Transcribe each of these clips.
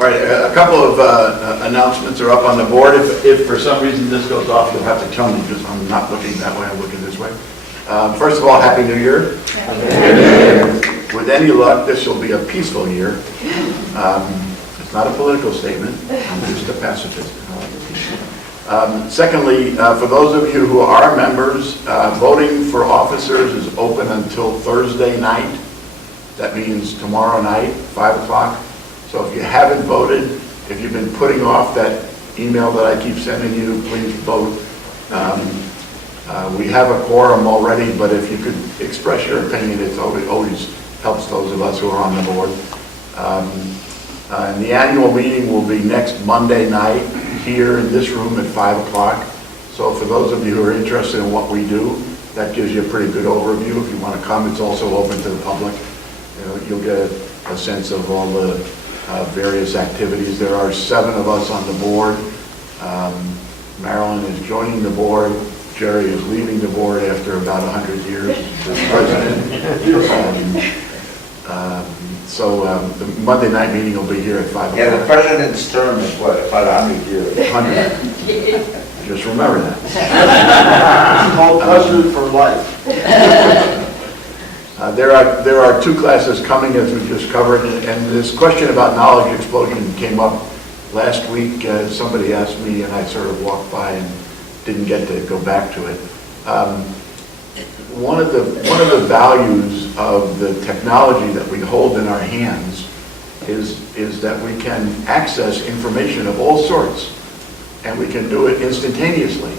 All right, a couple of announcements are up on the board. If for some reason this goes off, you'll have to tell me because I'm not looking that way, I'm looking this way. First of all, Happy New Year. With any luck, this will be a peaceful year. It's not a political statement, I'm just a pacifist. Secondly, for those of you who are members, voting for officers is open until Thursday night. That means tomorrow night, 5 o'clock. So if you haven't voted, if you've been putting off that email that I keep sending you, please vote. We have a quorum already, but if you could express your opinion, it always helps those of us who are on the board. And the annual meeting will be next Monday night here in this room at 5 o'clock. So for those of you who are interested in what we do, that gives you a pretty good overview. If you want to come, it's also open to the public. You'll get a sense of all the various activities. There are 7 of us on the board. Marilyn is joining the board. Jerry is leaving the board after about 100 years as president. The Monday night meeting will be here at 5 o'clock. Yeah, the president's term is what, about 100 years? 100. Just remember that. It's called president for life. There are 2 classes coming, as we just covered, and this question about knowledge explosion came up last week. Somebody asked me, and I sort of walked by and didn't get to go back to it. One of the values of the technology that we hold in our hands is that we can access information of all sorts, and we can do it instantaneously.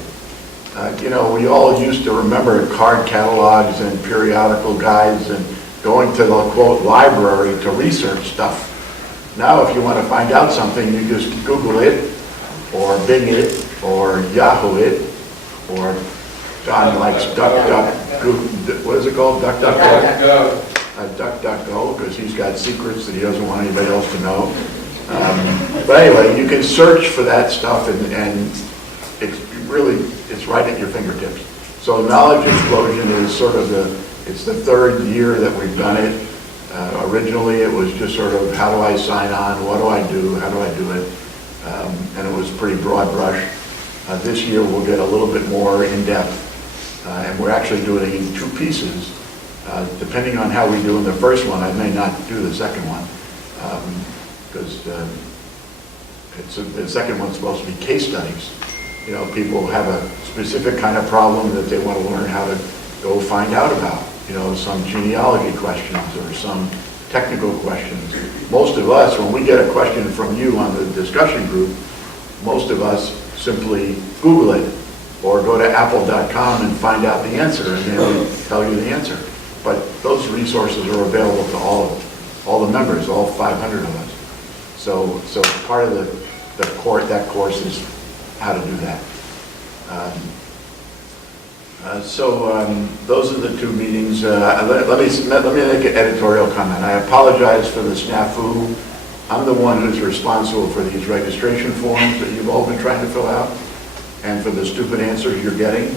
We all used to remember card catalogs and periodical guides and going to the, quote, library to research stuff. Now, if you want to find out something, you just Google it, or Bing it, or Yahoo it, or John likes what is it called? DuckDuckGo, because he's got secrets that he doesn't want anybody else to know. But anyway, you can search for that stuff, and it's right at your fingertips. So knowledge explosion is sort of it's the 3rd year that we've done it. Originally it was just sort of, how do I sign on? What do I do? How do I do it? And it was pretty broad brush. This year we'll get a little bit more in-depth. And we're actually doing it in 2 pieces. Depending on how we do in the first one, I may not do the second one. Because the second one's supposed to be case studies. People have a specific kind of problem that they want to learn how to go find out about. Some genealogy questions or some technical questions. Most of us, when we get a question from you on the discussion group, most of us simply Google it or go to apple.com and find out the answer, and they'll tell you the answer. But those resources are available to all the members, all 500 of us. So part of that course is how to do that. Those are the 2 meetings. Let me make an editorial comment. I apologize for the snafu. I'm the one who's responsible for these registration forms that you've all been trying to fill out, and for the stupid answers you're getting,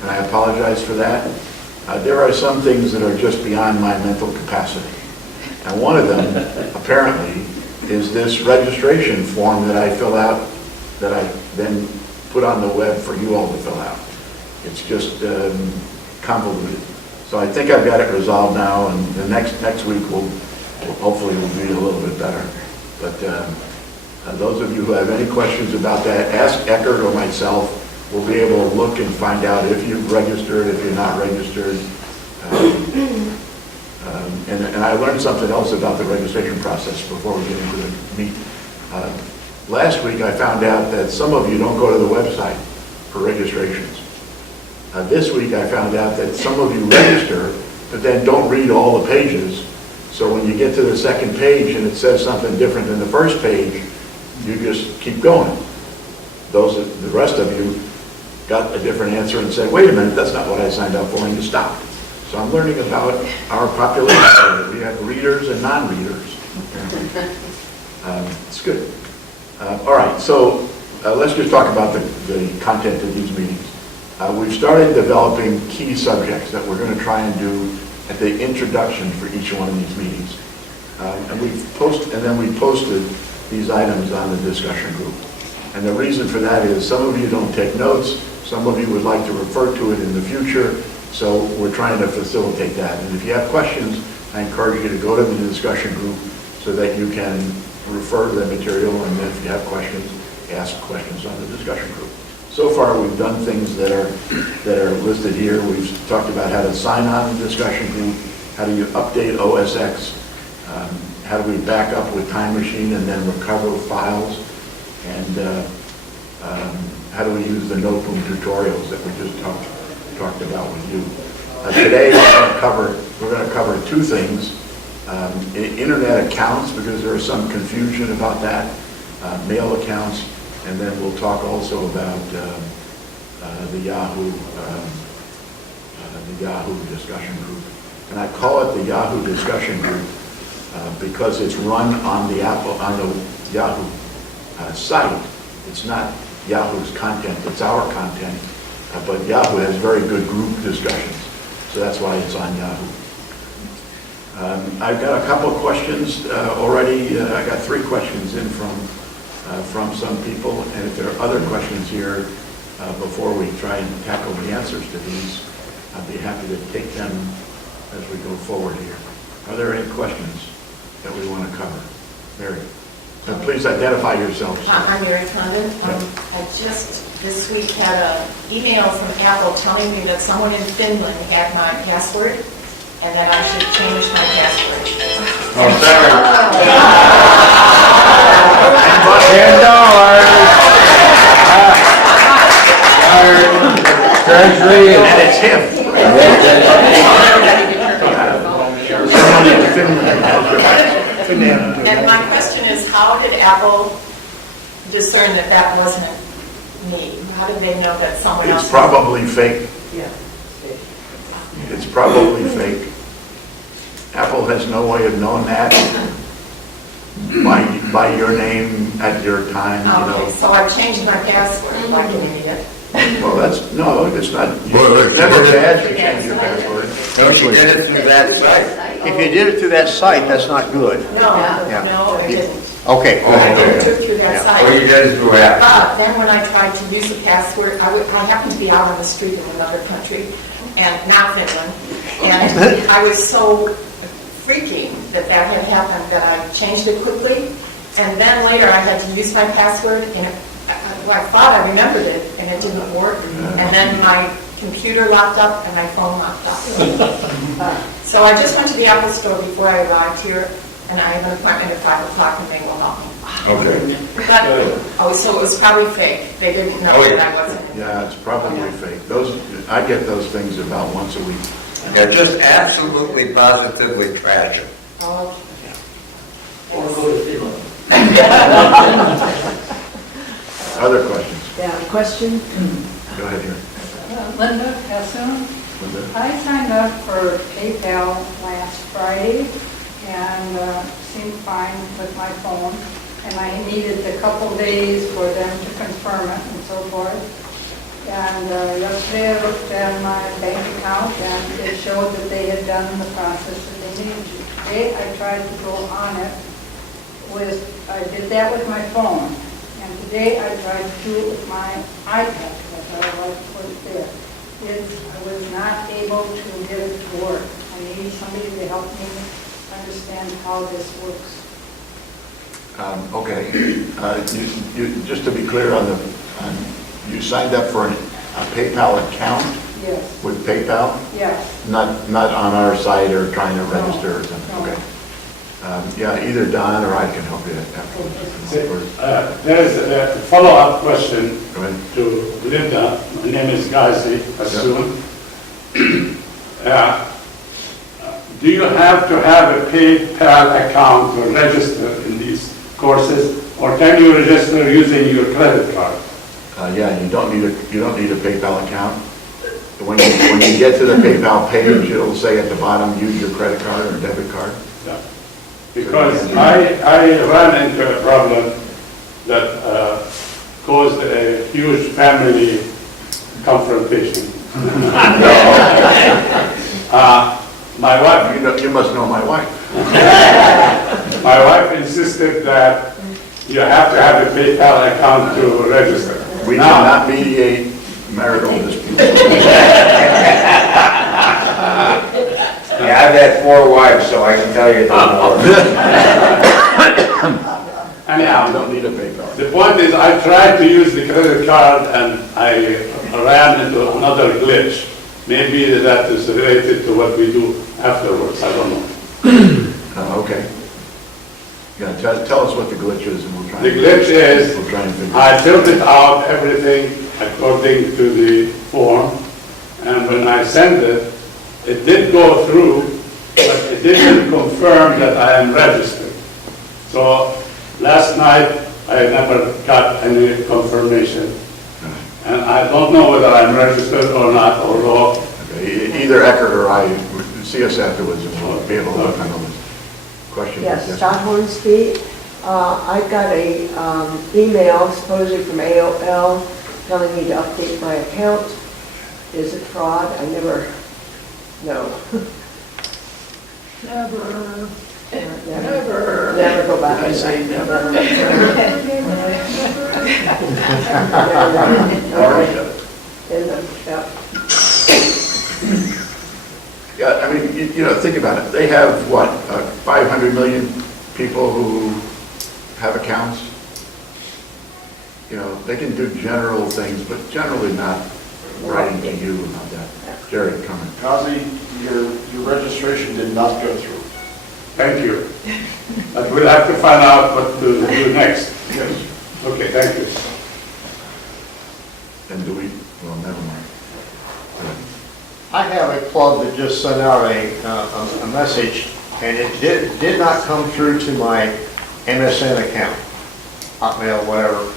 and I apologize for that. There are some things that are just beyond my mental capacity. And one of them, apparently, is this registration form that I fill out, that I then put on the web for you all to fill out. It's just convoluted. So I think I've got it resolved now, and the next week will hopefully be a little bit better. But those of you who have any questions about that, ask Eckert or myself. We'll be able to look and find out if you've registered, if you're not registered. And I learned something else about the registration process before we get into the meat. Last week I found out that some of you don't go to the website for registrations. This week I found out that some of you register, but then don't read all the pages. So when you get to the second page and it says something different than the first page, you just keep going. The rest of you got a different answer and said, wait a minute, that's not what I signed up for, and you stopped. So I'm learning about our population. We have readers and non-readers. It's good. All right, so let's just talk about the content of these meetings. We've started developing key subjects that we're going to try and do at the introduction for each one of these meetings. And we posted these items on the discussion group. And the reason for that is some of you don't take notes, some of you would like to refer to it in the future, so we're trying to facilitate that. And if you have questions, I encourage you to go to the discussion group so that you can refer to the material, and if you have questions, ask questions on the discussion group. So far, we've done things that are listed here. We've talked about how to sign on the discussion group, how do you update OSX, how do we back up with Time Machine and then recover files, and how do we use the notebook tutorials that we just talked about with you. Today, we're going to cover two things. Internet accounts, because there is some confusion about that, mail accounts, and then we'll talk also about the Yahoo Discussion Group. And I call it the Yahoo Discussion Group because it's run on the Yahoo site. It's not Yahoo's content, it's our content, but Yahoo has very good group discussions, so that's why it's on Yahoo. I've got a couple of questions already. I got 3 questions in from some people, and if there are other questions here before we try and tackle the answers to these, I'd be happy to take them as we go forward here. Are there any questions that we want to cover? Mary? And please identify yourself. I'm Mary Condon. I just this week had an email from Apple telling me that someone in Finland had my password and that I should change my password. Oh, sorry. $10. Treasury. And it's him. And my question is, how did Apple discern that that wasn't me? How did they know that someone else? It's probably fake. Yeah. It's probably fake. Apple has no way of knowing that by your name at your time, you know. Okay, so I've changed my password like an idiot. Well, no, it's not, it's never bad to change your password. So she did it through that site. If you did it through that site, that's not good. No, Yeah. no, I didn't. Okay. I didn't do it through that So you site. did it through Apple. But then when I tried to use the password, I happened to be out on the street in another country, and not Finland, and I was so freaking that had happened that I changed it quickly, and then later I had to use my password, and I thought I remembered it, and it didn't work, and then my computer locked up and my phone locked up. So I just went to the Apple store before I arrived here, and I have an appointment at 5 o'clock, and they will help me. Okay. But, so it was probably fake. They didn't know that I wasn't. Yeah, it's probably fake. I get those things about once a week. Yeah, just absolutely, positively tragic. Oh, Or go to Finland. Other questions? Yeah, question. Go ahead here. Linda Hesson. Linda? I signed up for PayPal last Friday and seemed fine with my phone. And I needed a couple days for them to confirm it and so forth. And yesterday I looked at my bank account and it showed that they had done the process that they needed to. Today I tried to go on it I did that with my phone. And today I tried to do it with my iPad because I like to put it there. I was not able to get it to work. I need somebody to help me understand how this works. Okay. Just to be clear you signed up for a PayPal account Yes, with PayPal? yes. Not on our site or trying to register or something? No. Okay. Yeah, either Don or I can help you afterwards. There is a follow-up question Go ahead. to Linda. My name is Gazi Hassoun. Do you have to have a PayPal account to register in these courses, or can you register using your credit card? Yeah, you don't need a PayPal account. When you get to the PayPal page, it'll say at the bottom, use your credit card or debit card. Yeah. Because I ran into a problem that caused a huge family confrontation. My wife, You must know my wife. my wife insisted that you have to have a PayPal account to register. We Now, cannot mediate marital disputes. Yeah, I've had 4 wives, so I can tell you no more. anyhow, You don't need a PayPal. the point is, I tried to use the credit card and I ran into another glitch. Maybe that is related to what we do afterwards, I don't know. Okay. Yeah, tell us what the glitch is and we'll try. The glitch is, We'll try and figure it I out. filled it out, everything according to the form, and when I sent it, it did go through, but it didn't confirm that I am registered. So last night, I never got any confirmation. And I don't know whether I'm registered or not, although, Okay, either Eckert or I, see us afterwards and we'll be able to look on the list. Question? Yes, Scott Hornsby. I got a email supposedly from AOL telling me to update my account. Is it fraud? I never know. Never. Never go back. I say never. All right. Yeah. Yeah, I mean, you know, think about it. They have, what, 500 million people who have accounts? You know, they can do general things, but generally not writing to you about that. Jerry, comment. Kazi, your registration did not go through. thank you. But we'll have to find out what to do next. Yes. Okay, thank you. And do we, well, never mind. I have a club that just sent out a message, and it did not come through to my MSN account, Hotmail, whatever.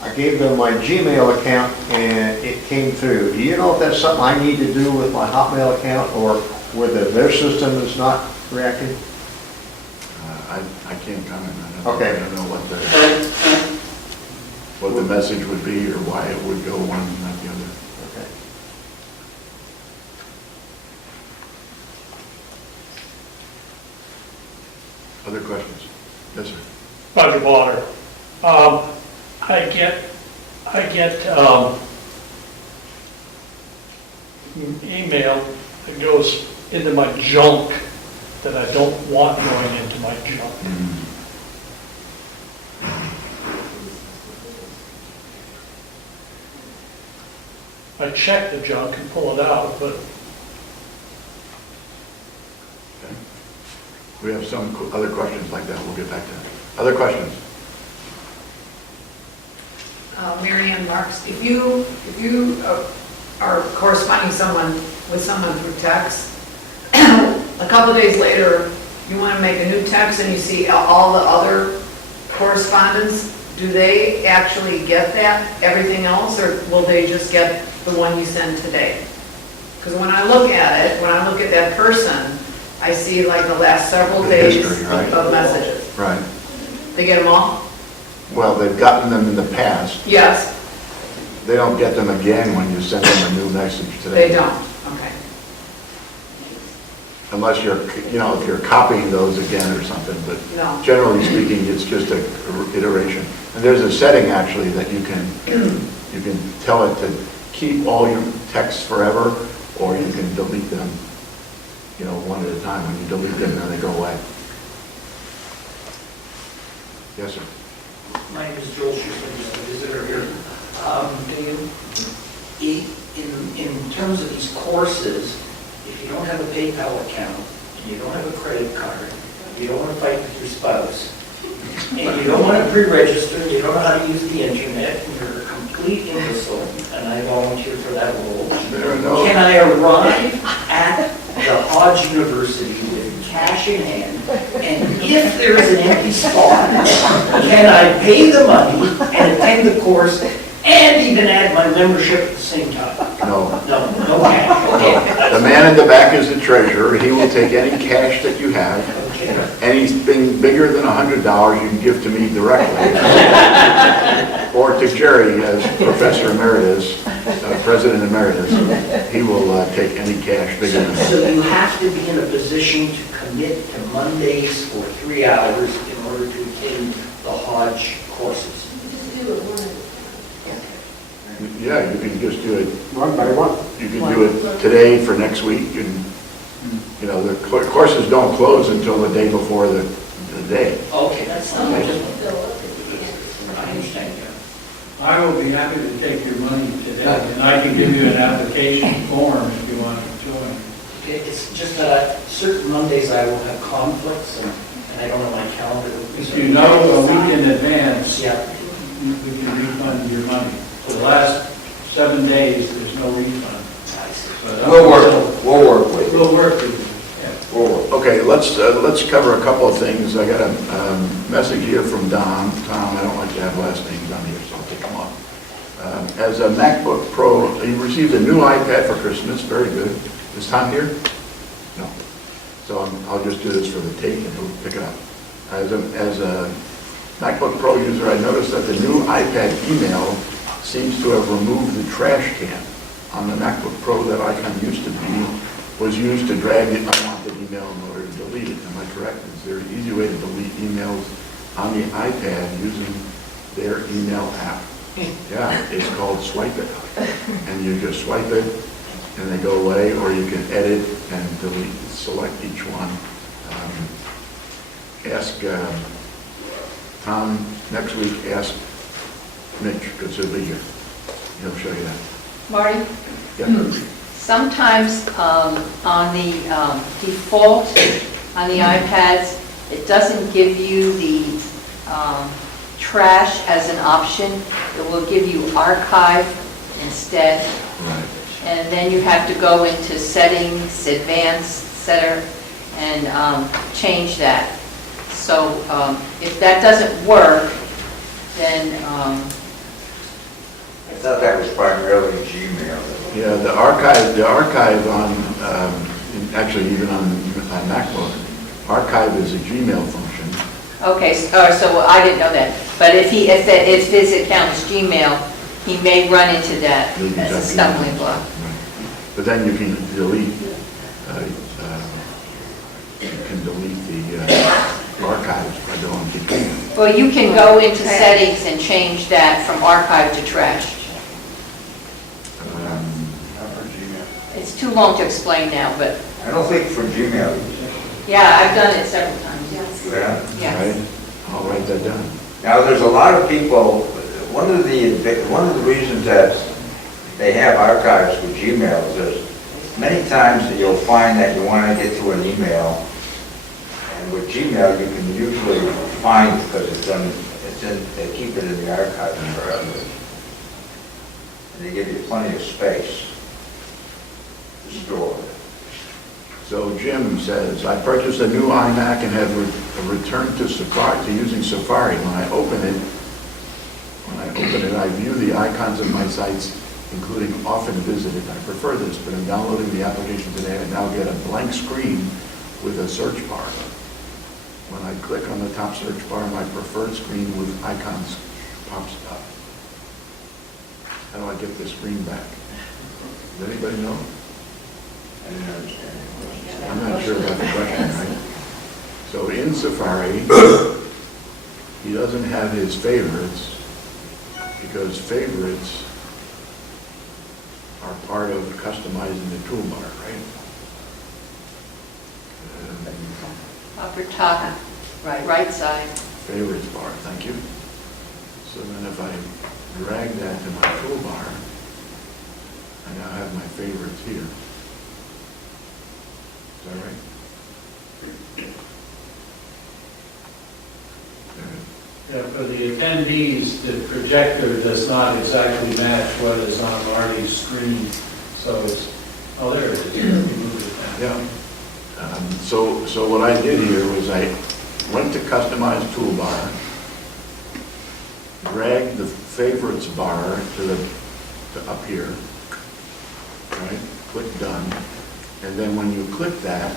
I gave them my Gmail account, and it came through. Do you know if that's something I need to do with my Hotmail account, or whether their system is not reacting? I can't comment on it. Okay. I don't know what the message would be or why it would go one and not the other. Okay. Other questions? Yes, sir. Roger Water. I get email that goes into my junk that I don't want going into my junk. I check the junk and pull it out, but Okay. We have some other questions like that. We'll get back to that. Other questions? Mary Ann Marks, if you are corresponding with someone through text, a couple of days later, you want to make a new text and you see all the other correspondence, do they actually get that, everything else, or will they just get the one you send today? Because when I look at it, when I look at that person, I see like the last several The days history, right? of messages. Right. They get them all? Well, they've gotten them in the past. Yes, They don't get them again when you send them a new message today. they don't, okay. Unless you're, you know, if you're copying those again or something, but No. generally speaking, it's just a iteration. And there's a setting actually that you can tell it to keep all your texts forever, or you can delete them, you know, one at a time. When you delete them, then they go away. Yes, sir. My name is Joel Schuster, I'm just a visitor here. In terms of these courses, if you don't have a PayPal account, and you don't have a credit card, you don't want to fight with your spouse, and you don't want to pre-register, you don't know how to use the internet, and you're a complete imbecile, and I volunteer for that role. There are no- Can I arrive at the Hodge University with cash in hand, and if there is an empty spot, can I pay the money and attend the course and even add my membership at the same time? No. No, no cash. Okay. The man in the back is the treasurer. He will take any cash that you have. Okay. Anything bigger than $100 you can give to me directly. Or to Jerry as Professor Emeritus, President Emeritus. He will take any cash bigger than that. So you have to be in a position to commit to Mondays for 3 hours in order to attend the Hodge courses? Yeah, you can just do it, One by one. you can do it today for next week, and, you know, the courses don't close until the day before the day. Okay, that's not, I understand. I will be happy to take your money today, and I can give you an application form if you want to join. It's just that certain Mondays I will have conflicts, and I don't know my calendar. If you know a week in advance, Yeah, we can refund your money. For the last 7 days, there's no refund. I see. But We'll work with you. We'll work with you. We'll work. Okay, let's cover a couple of things. I got a message here from Don. Tom, I don't like to have last names on here, so I'll take them off. As a MacBook Pro, he received a new iPad for Christmas, very good. Is Tom here? No. So I'll just do this for the tape and he'll pick it up. As a MacBook Pro user, I noticed that the new iPad email seems to have removed the trash can. On the MacBook Pro, that icon used to be, was used to drag the unwanted email in order to delete it. Am I correct? Is there an easy way to delete emails on the iPad using their email app? Yeah, it's called Swipe It. And you just swipe it and they go away, or you can edit and delete, select each one. Ask Tom next week, ask Mitch, because he'll be here. He'll show you that. Marty, Yeah. sometimes on the default on the iPads, it doesn't give you the trash as an option. It will give you archive instead. Right. And then you have to go into settings, advanced, etc., and change that. So if that doesn't work, then I thought that was primarily Gmail. Yeah, the archive on, actually even on MacBook, archive is a Gmail function. okay, so I didn't know that. But if his account is Gmail, he may run into that as a stumbling block. Right. But then you can delete, the archives by going to Gmail. Well, you can go into settings and change that from archive to trash. It's too long to explain now, but I don't think for Gmail. yeah, I've done it several times. Yeah. Yeah. Right? I'll write that down. Now, there's a lot of people, one of the reasons that they have archives with Gmail is many times that you'll find that you want to get to an email, and with Gmail you can usually find, because they keep it in the archives forever. And they give you plenty of space to store. So Jim says, I purchased a new iMac and have returned to Safari, to using Safari. When I open it, I view the icons of my sites, including often visited. I prefer this, but in downloading the application today, I now get a blank screen with a search bar. When I click on the top search bar, my preferred screen with icons pops up. How do I get this screen back? Does anybody know? I didn't understand. I'm not sure about the question, right? So in Safari, he doesn't have his favorites, because favorites are part of customizing the toolbar, right? Upper top, right side. Favorites bar, thank you. So then if I drag that to my toolbar, I now have my favorites here. Is that right? Yeah, for the attendees, the projector does not exactly match what is on Marty's screen, so it's, oh, there it is. You moved it down. Yeah. So what I did here was I went to Customize Toolbar, dragged the Favorites bar to up here, right? Click Done, and then when you click that,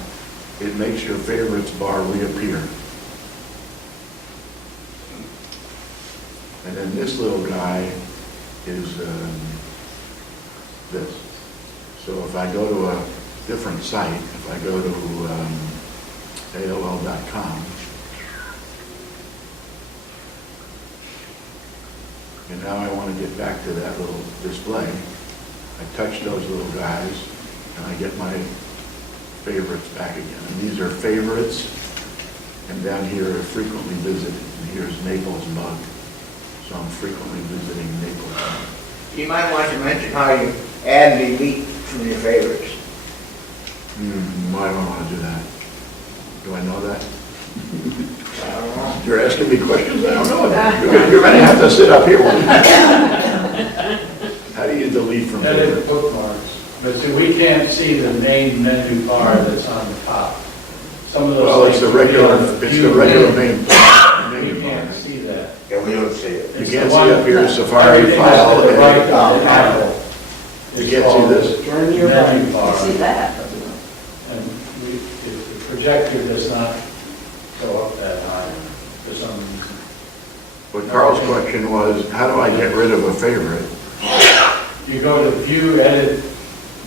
it makes your Favorites bar reappear. And then this little guy is this. So if I go to a different site, if I go to AOL.com, And now I want to get back to that little display. I touch those little guys, and I get my favorites back again. And these are favorites, and down here are frequently visited. And here's Naples Mug. So I'm frequently visiting Naples Mug. You might want to mention how you add and delete from your favorites. Why do I want to do that? Do I know that? I don't know. You're asking me questions I don't know. You're going to have to sit up here. How do you delete from Edit favorites? bookmarks, but see, we can't see the main menu bar that's on the top. Some of those. Well, it's the things will be regular, on it's the view regular menu. main We bar. can't see that. Yeah, we don't see it. You It's can't the see one- up here, Safari everything file. that's to the right and- of the Apple You is can't see called this? menu bar. See that? And if the projector does not go up that high for some reason. But Carl's question was, how do I get rid of a favorite? You go to view, edit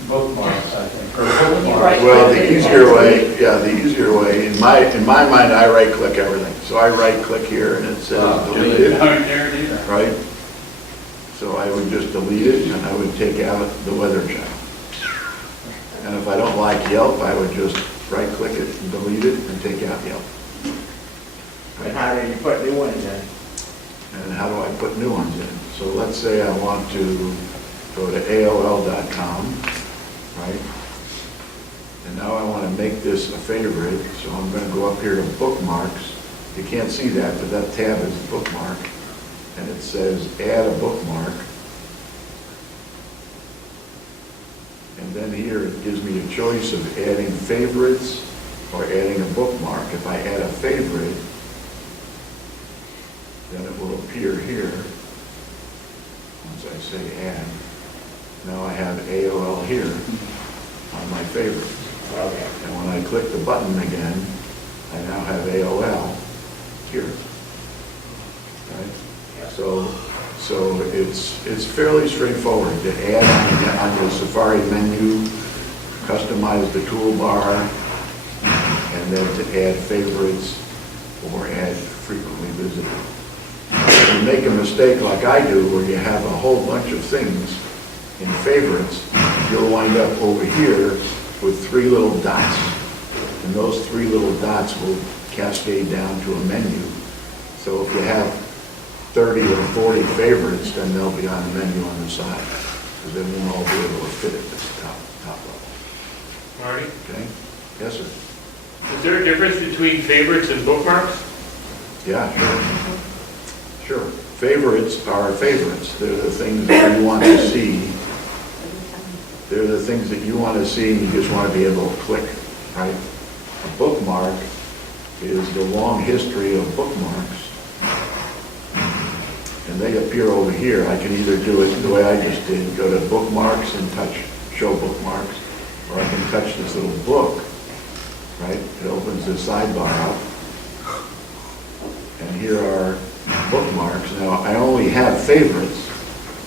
bookmarks, I think, or bookmarks. Right. Well, the easier way, in my mind, I right-click everything. So I right-click here and it says delete it, right? So I would just delete it and I would take out the Weather Channel. And if I don't like Yelp, I would just right-click it and delete it and take out Yelp. And how do you put new ones in? And how do I put new ones in? So let's say I want to go to AOL.com, right? And now I want to make this a favorite, so I'm going to go up here to bookmarks. You can't see that, but that tab is bookmark. And it says add a bookmark. And then here it gives me a choice of adding favorites or adding a bookmark. If I add a favorite, then it will appear here. Once I say add, now I have AOL here on my favorites. Okay. And when I click the button again, I now have AOL here. Right? So it's fairly straightforward to add on your Safari menu, customize the toolbar, and then to add favorites or add frequently visited. If you make a mistake like I do, where you have a whole bunch of things in favorites, you'll wind up over here with 3 little dots. And those 3 little dots will cascade down to a menu. So if you have 30 or 40 favorites, then they'll be on the menu on the side, because they won't all be able to fit at this top level. Marty, Okay? Yes, sir? is there a difference between favorites and bookmarks? Yeah, sure. Sure. Favorites are favorites. They're the things that you want to see. They're the things that you want to see and you just want to be able to click, right? A bookmark is the long history of bookmarks. And they appear over here. I can either do it the way I just did, go to bookmarks and touch show bookmarks, or I can touch this little book, right? It opens the sidebar up. And here are bookmarks. Now, I only have favorites,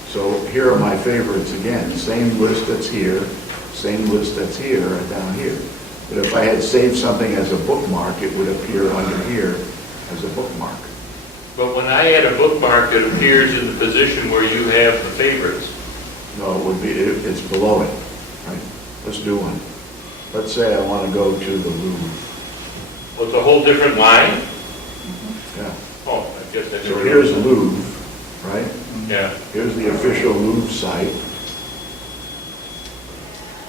so here are my favorites again. Same list that's here, same list that's here, and down here. But if I had saved something as a bookmark, it would appear under here as a bookmark. But when I add a bookmark, it appears in the position where you have the favorites. No, it would be, it's below it, right? Let's do one. Let's say I want to go to the Louvre. Well, it's a whole different line? Yeah. Oh, I guess I So never. here's Louvre, right? Yeah. Here's the official Louvre site.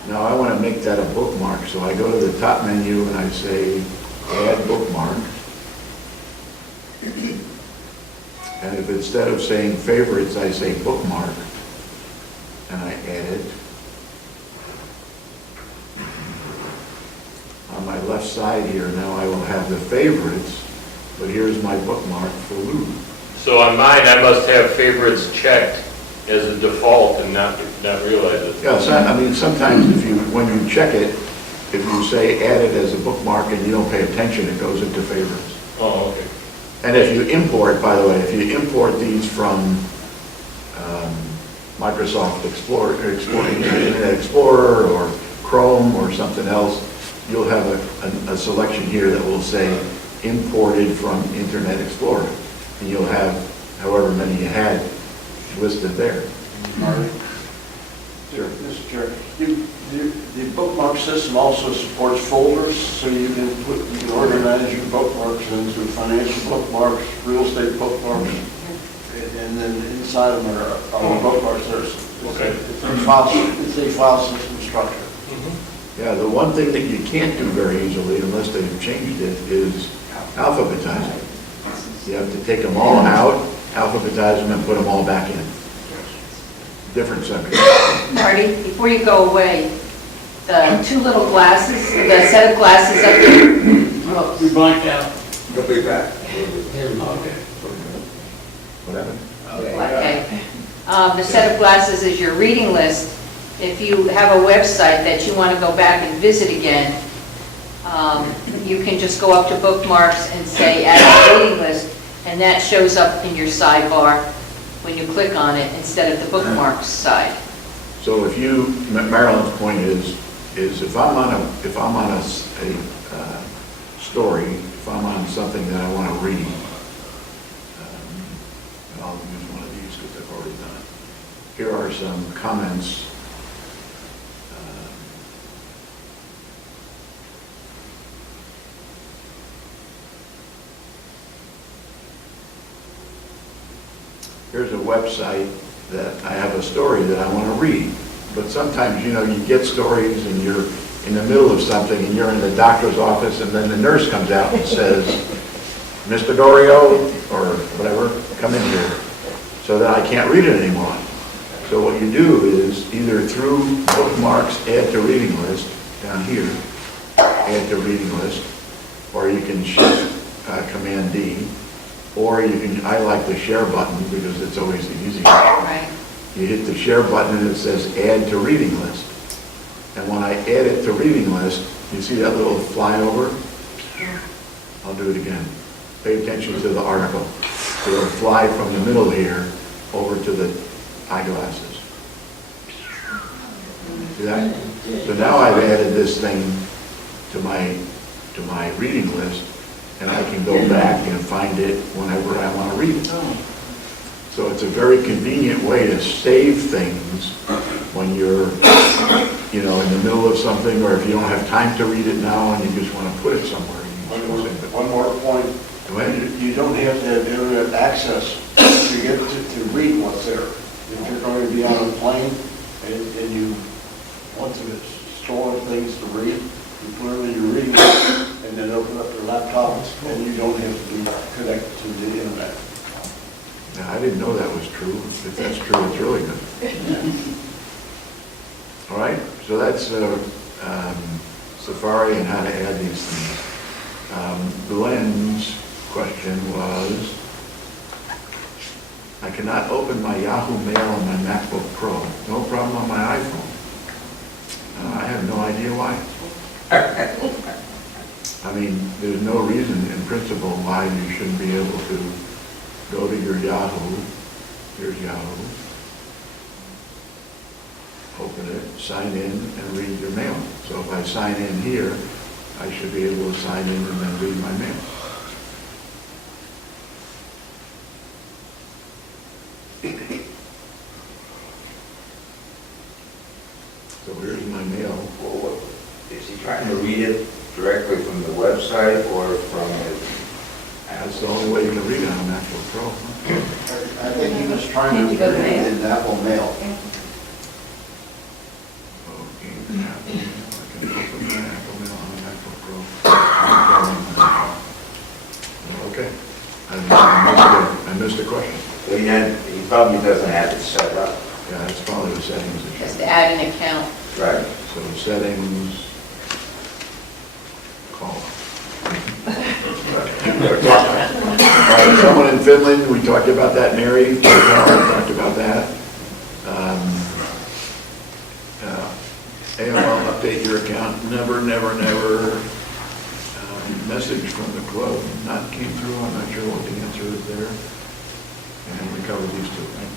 Now I want to make that a bookmark, so I go to the top menu and I say add bookmark. And if instead of saying favorites, I say bookmark, and I add it. On my left side here, now I will have the favorites, but here's my bookmark for Louvre. So on mine, I must have favorites checked as a default and not realize it. Yeah, so, I mean, sometimes when you check it, if you say add it as a bookmark and you don't pay attention, it goes into favorites. Oh, okay. And if you import, by the way, if you import these from Microsoft Internet Explorer or Chrome or something else, you'll have a selection here that will say imported from Internet Explorer. And you'll have however many you had listed there. Marty? Sure. Mr. Chair, the bookmark system also supports folders, so you can organize your bookmarks into financial bookmarks, real estate bookmarks, and then inside of them are bookmarks. It's a file system structure. Yeah, the one thing that you can't do very easily unless they've changed it is alphabetizing. You have to take them all out, alphabetize them, and put them all back in. Different subject. Marty, before you go away, the two little glasses, the set of glasses up there. We blanked out. He'll be back. Okay. Whatever. Okay. The set of glasses is your reading list. If you have a website that you want to go back and visit again, you can just go up to bookmarks and say add a reading list, and that shows up in your sidebar when you click on it instead of the bookmarks side. So if you, Marilyn's point is if I'm on a story, if I'm on something that I want to read, and I'll use one of these because I've already done it. Here are some comments. Here's a website that I have a story that I want to read. But sometimes, you get stories and you're in the middle of something and you're in the doctor's office and then the nurse comes out and says, Mr. Dorio, or whatever, come in here, so that I can't read it anymore. So what you do is either through bookmarks, add to reading list, down here, add to reading list, or you can shift Command D, or you can, I like the share button because it's always the easiest. Right. You hit the share button and it says add to reading list. And when I add it to reading list, you see that little flyover? I'll do it again. Pay attention to the article. So it'll fly from the middle here over to the eyeglasses. See that? So now I've added this thing to my reading list, and I can go back and find it whenever I want to read it. So it's a very convenient way to save things when you're, in the middle of something, or if you don't have time to read it now and you just want to put it somewhere. One more point. Go ahead. You don't have to have internet access to get to read what's there. If you're going to be on a plane and you want to store things to read, you put them in your reading list and then open up your laptop, and you don't have to be connected to the internet. Now, I didn't know that was true. If that's true, it's really good. All right, so that's Safari and how to add these things. Glenn's question was, I cannot open my Yahoo Mail on my MacBook Pro. No problem on my iPhone. I have no idea why. I mean, there's no reason in principle why you shouldn't be able to go to your Yahoo. Here's Yahoo. Open it, sign in, and read your mail. So if I sign in here, I should be able to sign in and then read my mail. So here's my mail. Well, is he trying to read it directly from the website or from his? That's the only way you can read it on MacBook Pro. I think he was trying to read it in Apple Mail. Okay, Apple Mail. I can open my Apple Mail on MacBook Pro. Okay. I missed a question. Well, he probably doesn't have it set up. Yeah, that's probably the settings issue. Just add an account. Right. So settings, call. All right, someone in Finland, we talked about that, Mary, we talked about that. AOL, update your account, never. Message from the club, not came through, I'm not sure what the answer is there. And we covered these two, right?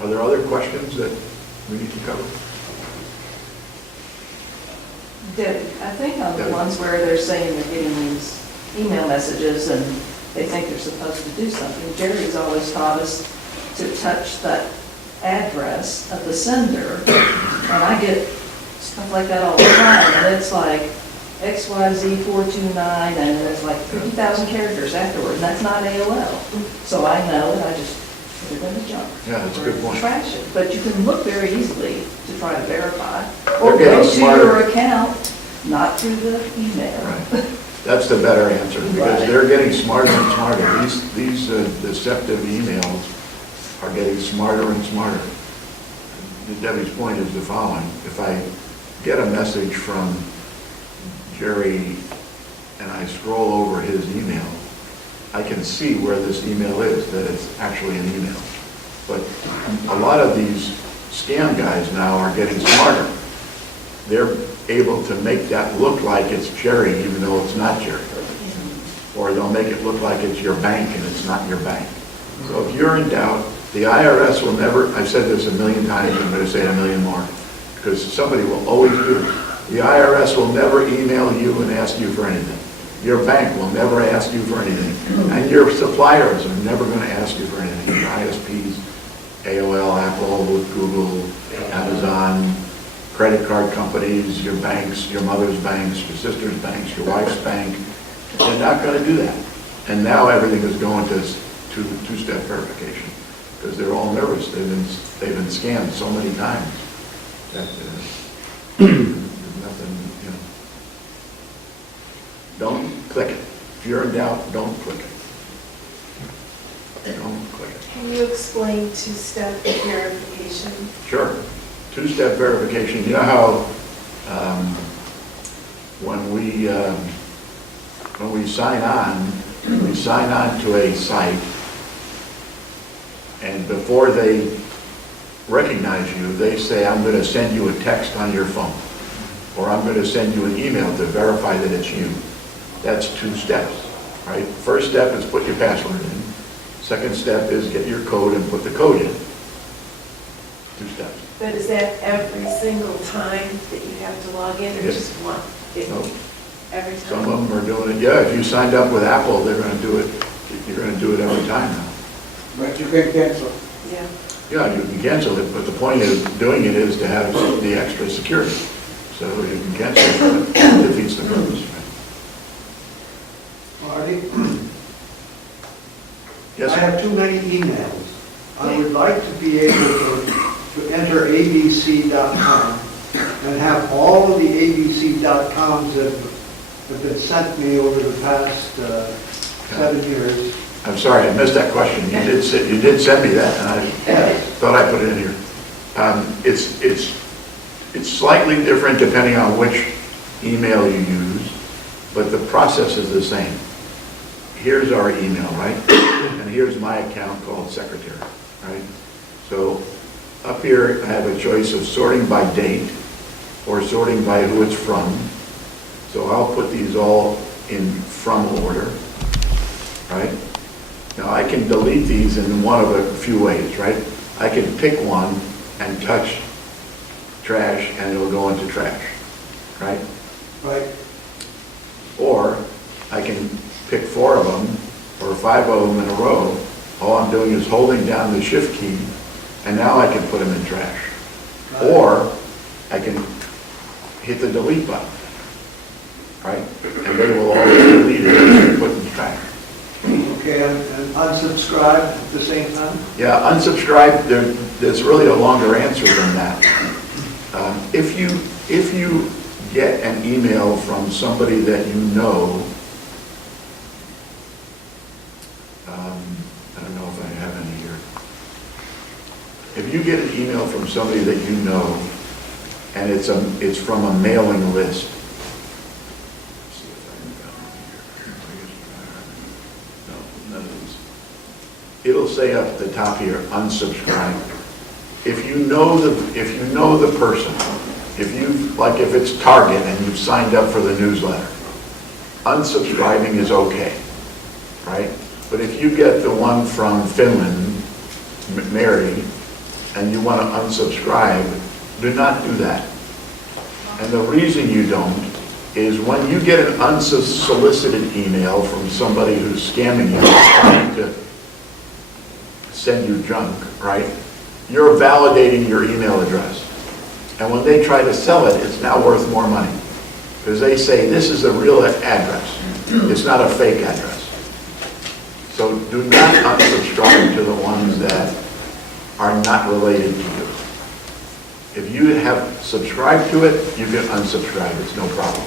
Are there other questions that we need to cover? Debbie, I think on the ones where they're saying they're getting these email messages and they think they're supposed to do something. Jerry's always taught us to touch that address of the sender, and I get stuff like that all the time, and it's like XYZ429, and it's like 50,000 characters afterward, and that's not AOL. So I know, and I just put it in the junk. Yeah, that's a good point. Trash it, but you can look very easily to try to verify. They're Or getting go to smarter. your account, not through the email. Right. That's the better answer, because Right. they're getting smarter and smarter. These deceptive emails are getting smarter and smarter. Debbie's point is the following: if I get a message from Jerry and I scroll over his email, I can see where this email is, that it's actually an email. But a lot of these scam guys now are getting smarter. They're able to make that look like it's Jerry even though it's not Jerry. Or they'll make it look like it's your bank and it's not your bank. So if you're in doubt, the IRS will never, I've said this a million times, I'm going to say it a million more, because somebody will always do it. The IRS will never email you and ask you for anything. Your bank will never ask you for anything. And your suppliers are never going to ask you for anything. Your ISPs, AOL, Apple, Google, Amazon, credit card companies, your banks, your mother's banks, your sister's banks, your wife's bank. They're not going to do that. And now everything is going to two-step verification, because they're all nervous. They've been scammed so many times that there's nothing, you know. Don't click it. If you're in doubt, don't click it. Don't click it. Can you explain two-step verification? Sure. Two-step verification. You know how when we sign on to a site, and before they recognize you, they say, I'm going to send you a text on your phone, or I'm going to send you an email to verify that it's you. That's 2 steps, right? First step is put your password in. Second step is get your code and put the code in. 2 steps. But is that every single time that you have to log in, or Yes. just one? No. Every time? Some of them are doing it, yeah, if you signed up with Apple, they're going to do it, you're going to do it every time now. But you can cancel. Yeah. Yeah, you can cancel it, but the point of doing it is to have the extra security. So you can cancel it, but it defeats the purpose. Marty, Yes, I sir. have too many emails. I would like to be able to enter abc.com and have all of the abc.coms that have been sent me over the past 7 years. I'm sorry, I missed that question. You did send me that, and I thought I put it in here. It's slightly different depending on which email you use, but the process is the same. Here's our email, right? And here's my account called Secretary, right? So up here, I have a choice of sorting by date or sorting by who it's from. So I'll put these all in from order, right? Now I can delete these in one of a few ways, right? I can pick one and touch trash and it'll go into trash, right? Right. Or I can pick 4 of them or 5 of them in a row. All I'm doing is holding down the shift key and now I can put them in trash. Or I can hit the delete button, right? And they will all be deleted and put in trash. Okay, and unsubscribe at the same time? Yeah, unsubscribe, there's really a longer answer than that. If you get an email from somebody that you know, I don't know if I have any here. If you get an email from somebody that you know, and it's from a mailing list, let's see if I can find it here. No, none of these. It'll say up at the top here, unsubscribe. If you know the person, if it's Target and you've signed up for the newsletter, unsubscribing is okay, right? But if you get the one from Finland, Mary, and you want to unsubscribe, do not do that. And the reason you don't is when you get an unsolicited email from somebody who's scamming you, trying to send you junk, right? You're validating your email address. And when they try to sell it, it's now worth more money. Because they say, this is a real address. It's not a fake address. So do not unsubscribe to the ones that are not related to you. If you have subscribed to it, you can unsubscribe, it's no problem.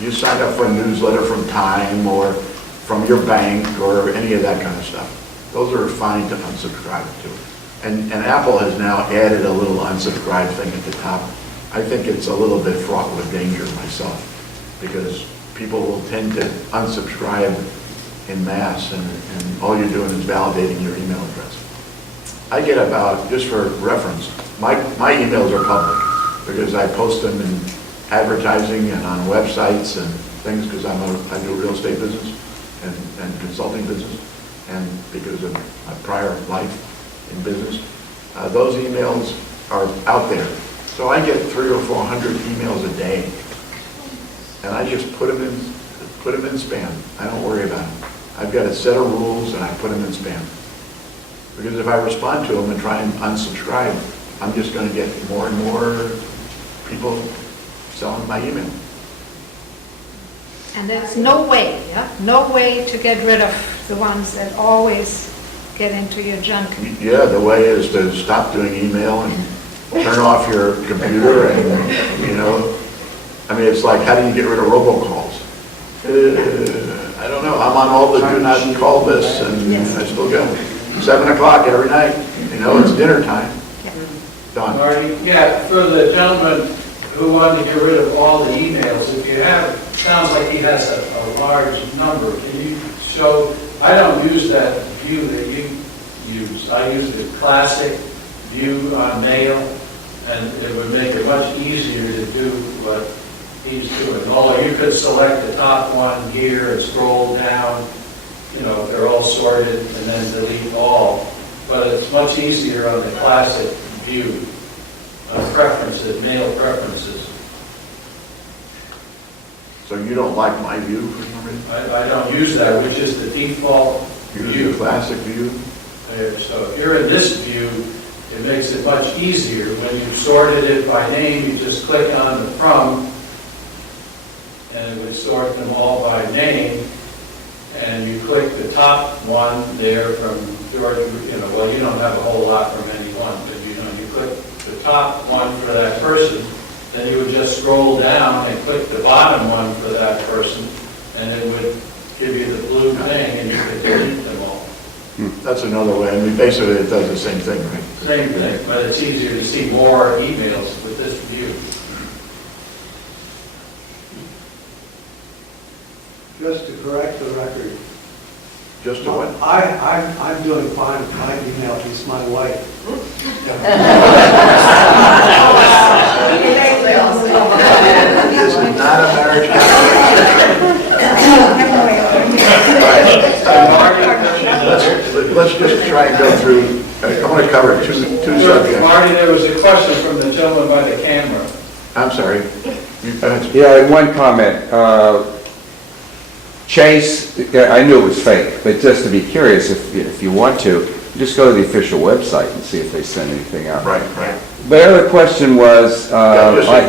You sign up for a newsletter from Time or from your bank or any of that kind of stuff. Those are fine to unsubscribe to. And Apple has now added a little unsubscribe thing at the top. I think it's a little bit fraught with danger myself, because people will tend to unsubscribe in mass, and all you're doing is validating your email address. I get about, just for reference, my emails are public because I post them in advertising and on websites and things, because I do real estate business and consulting business, and because of my prior life in business. Those emails are out there. So I get 300 or 400 emails a day, and I just put them in spam. I don't worry about them. I've got a set of rules, and I put them in spam. Because if I respond to them and try and unsubscribe, I'm just going to get more and more people selling my email. And there's no way to get rid of the ones that always get into your junk. Yeah, the way is to stop doing email and turn off your computer, and, you know, I mean, it's like, how do you get rid of robocalls? I don't know. I'm on all the do not call lists, and I still go. 7 o'clock every night, you know, it's dinner time. Done. Marty, yeah, for the gentleman who wanted to get rid of all the emails, if you have, sounds like he has a large number, can you show, I don't use that view that you use. I use the classic view on mail, and it would make it much easier to do what he's doing. Although you could select the top one here and scroll down, you know, they're all sorted, and then delete all. But it's much easier on the classic view, preferences, mail preferences. So you don't like my view for some reason? I don't use that, which is the default You view. use the classic view? There, so if you're in this view, it makes it much easier. When you've sorted it by name, you just click on the from, and it would sort them all by name. And you click the top one there from George, you know, well, you don't have a whole lot from anyone, but you know, you click the top one for that person, then you would just scroll down and click the bottom one for that person, and it would give you the blue thing, and you could delete them all. That's another way. I mean, basically, it does the same thing, right? Same thing, but it's easier to see more emails with this view. Just to correct the record. Just to what? I'm doing fine with my email, it's my wife. This is not a marriage Let's just try and go through, I want to cover two subjects. Marty, there was a question from the gentleman by the camera. I'm sorry. Yeah, one comment. Chase, I knew it was fake, but just to be curious, if you want to, just go to the official website and see if they send anything out. Right. The other question was...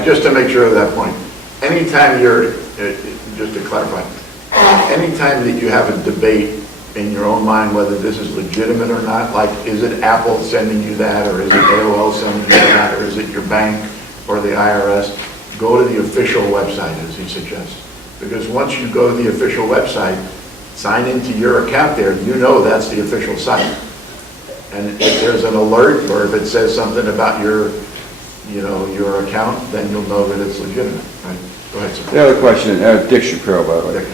just to make sure of that point, anytime you're, just to clarify, anytime that you have a debate in your own mind whether this is legitimate or not, like is it Apple sending you that, or is it AOL sending you that, or is it your bank or the IRS, go to the official website, as he suggests. Because once you go to the official website, sign into your account there, you know that's the official site. And if there's an alert, or if it says something about your account, then you'll know that it's legitimate, right? Go ahead, sir. The other question, Dick Shapiro, by the way.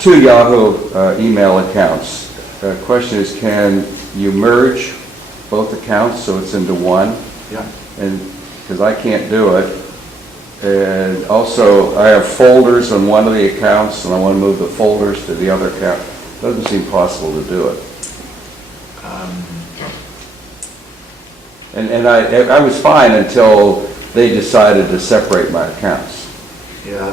Two Yahoo email accounts. The question is, can you merge both accounts so it's into one? Yeah. And because I can't do it. And also, I have folders on one of the accounts, and I want to move the folders to the other account. Doesn't seem possible to do it. And I was fine until they decided to separate my accounts. Yeah,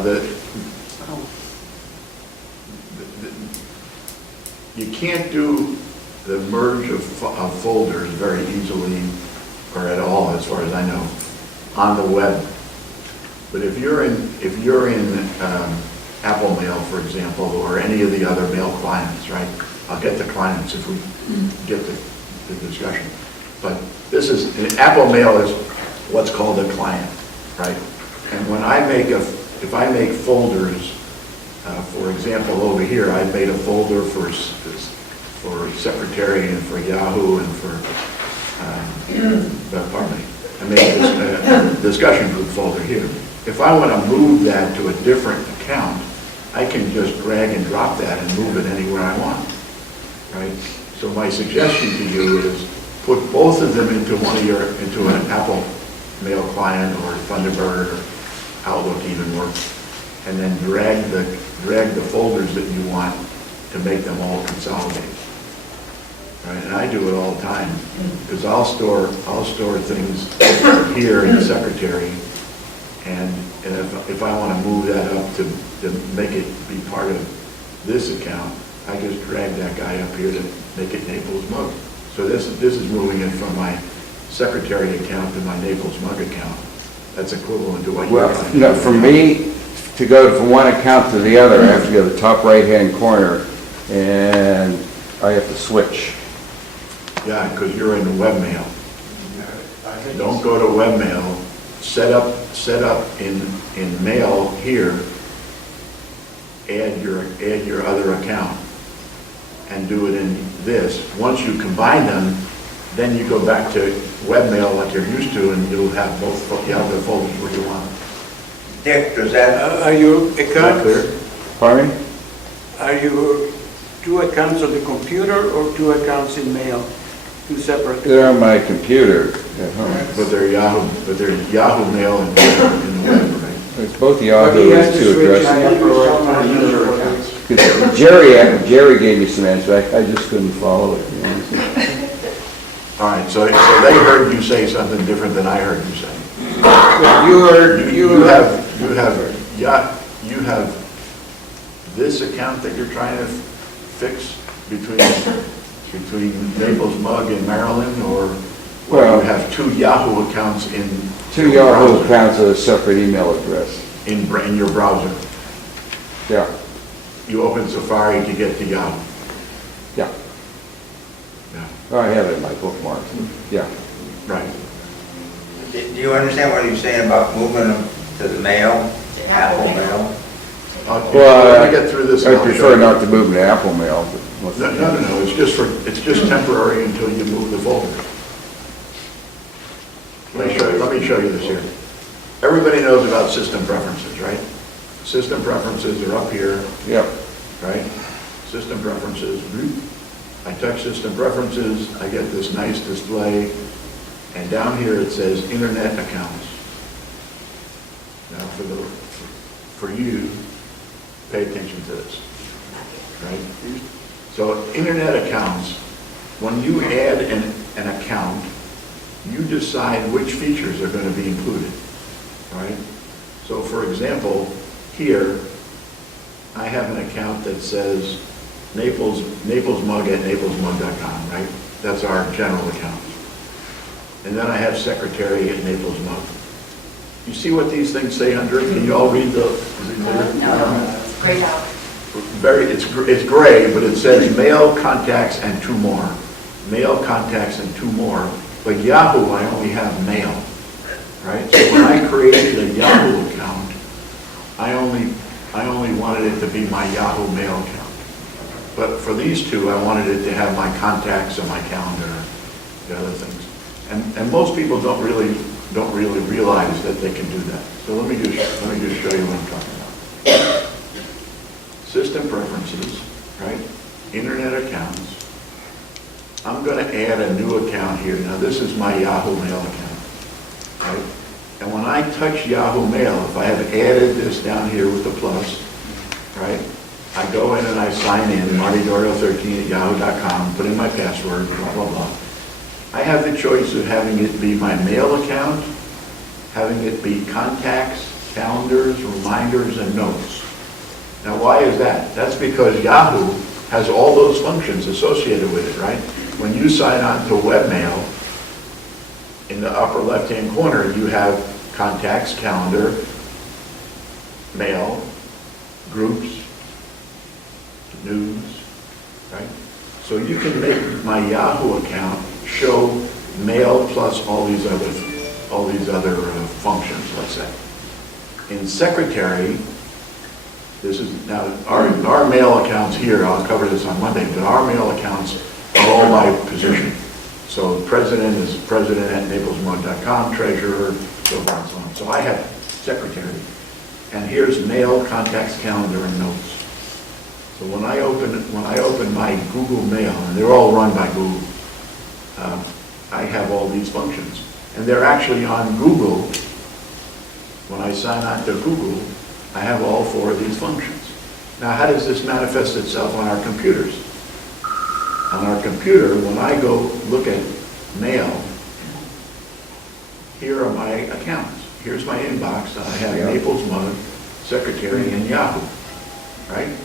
you can't do the merge of folders very easily, or at all, as far as I know, on the web. But if you're in Apple Mail, for example, or any of the other mail clients, right? I'll get the clients if we get the discussion. But this is, Apple Mail is what's called a client, right? And when I make if I make folders, for example, over here, I made a folder for Secretary and for Yahoo and for, pardon me, I made this discussion group folder here. If I want to move that to a different account, I can just drag and drop that and move it anywhere I want, right? So my suggestion to you is put both of them into into an Apple Mail client or Thunderbird or Outlook even works, and then drag the folders that you want to make them all consolidate. Right? And I do it all the time because I'll store things here in the Secretary, and if I want to move that up to make it be part of this account, I just drag that guy up here to make it Naples Mug. So this is moving it from my Secretary account to my Naples Mug account. That's equivalent to what you're Well, no, for me, to go from one account to the other, I have to go to the top right-hand corner, and I have to switch. Yeah, because you're in webmail. Don't go to webmail. Set up in mail here. Add your other account, and do it in this. Once you combine them, then you go back to webmail like you're used to, and you'll have both. You have the folders where you want. Dick, does that? Are you Is that clear? Pardon me? Are you 2 accounts on the computer or 2 accounts in mail? 2 separate? They're on my computer at home. But they're Yahoo Mail and in the web, right? It's both Yahoo and 2 addresses. Jerry gave me some answers. I just couldn't follow it. You know? All right, so they heard you say something different than I heard you say. You have this account that you're trying to fix between Naples Mug and Maryland, or you have 2 Yahoo accounts in 2 Yahoo accounts with a separate email address. In your browser. Yeah. You open Safari to get to Yahoo. Yeah. Yeah. Oh, I have it in my bookmarks. Yeah. Right. Do you understand what he's saying about moving them to the mail, Apple Mail? Well, I get through this. I prefer not to move to Apple Mail. But No. It's just temporary until you move the folder. Let me show you this here. Everybody knows about system preferences, right? System preferences are up here. Yep. Right? System preferences. I touch system preferences. I get this nice display. And down here it says internet accounts. Now for you, pay attention to this. Right? So internet accounts, when you add an account, you decide which features are going to be included. Right? So for example, here I have an account that says Naples Mug at naplesmug.com, right? That's our general account. And then I have Secretary at Naples Mug. You see what these things say under it? Can you all read the? Is it clear? No, it's grayed out. It's gray, but it says mail, contacts, and 2 more. Mail, contacts, and 2 more. But Yahoo, I only have mail, right? So when I created a Yahoo account, I only wanted it to be my Yahoo Mail account. But for these 2, I wanted it to have my contacts and my calendar, the other things. And most people don't really realize that they can do that. So let me just show you what I'm talking about. System preferences, right? Internet accounts. I'm going to add a new account here. Now this is my Yahoo Mail account, right? And when I touch Yahoo Mail, if I have added this down here with the plus, right? I go in and I sign in, Marty Dorio 13 at yahoo.com, put in my password, blah, blah, blah. I have the choice of having it be my mail account, having it be contacts, calendars, reminders, and notes. Now why is that? That's because Yahoo has all those functions associated with it, right? When you sign on to webmail, in the upper left-hand corner, you have contacts, calendar, mail, groups, news, right? So you can make my Yahoo account show mail plus all these other functions, let's say. In secretary, this is, now, our mail accounts here, I'll cover this on Monday, but our mail accounts are all by position. So president is president at naplesmud.com, treasurer, so on and so on. So I have secretary. And here's mail, contacts, calendar, and notes. So when I open my Google Mail, and they're all run by Google, I have all these functions. And they're actually on Google. When I sign on to Google, I have all 4 of these functions. Now, how does this manifest itself on our computers? On our computer, when I go look at mail, here are my accounts. Here's my inbox. I have Naples Mug, Secretary, and Yahoo, right?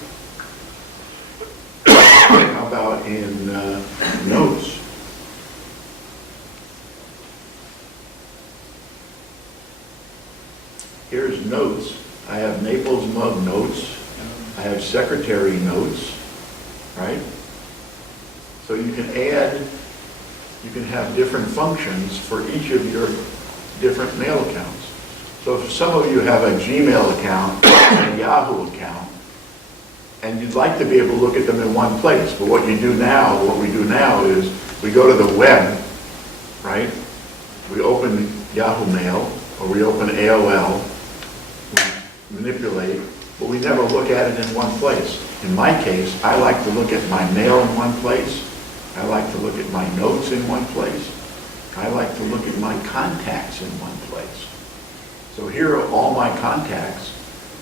How about in notes? Here's notes. I have Naples Mug notes. I have Secretary notes, right? So you can add, you can have different functions for each of your different mail accounts. So if some of you have a Gmail account and a Yahoo account, and you'd like to be able to look at them in one place, but what we do now is we go to the web, right? We open Yahoo Mail, or we open AOL, we manipulate, but we never look at it in one place. In my case, I like to look at my mail in one place. I like to look at my notes in one place. I like to look at my contacts in one place. So here are all my contacts.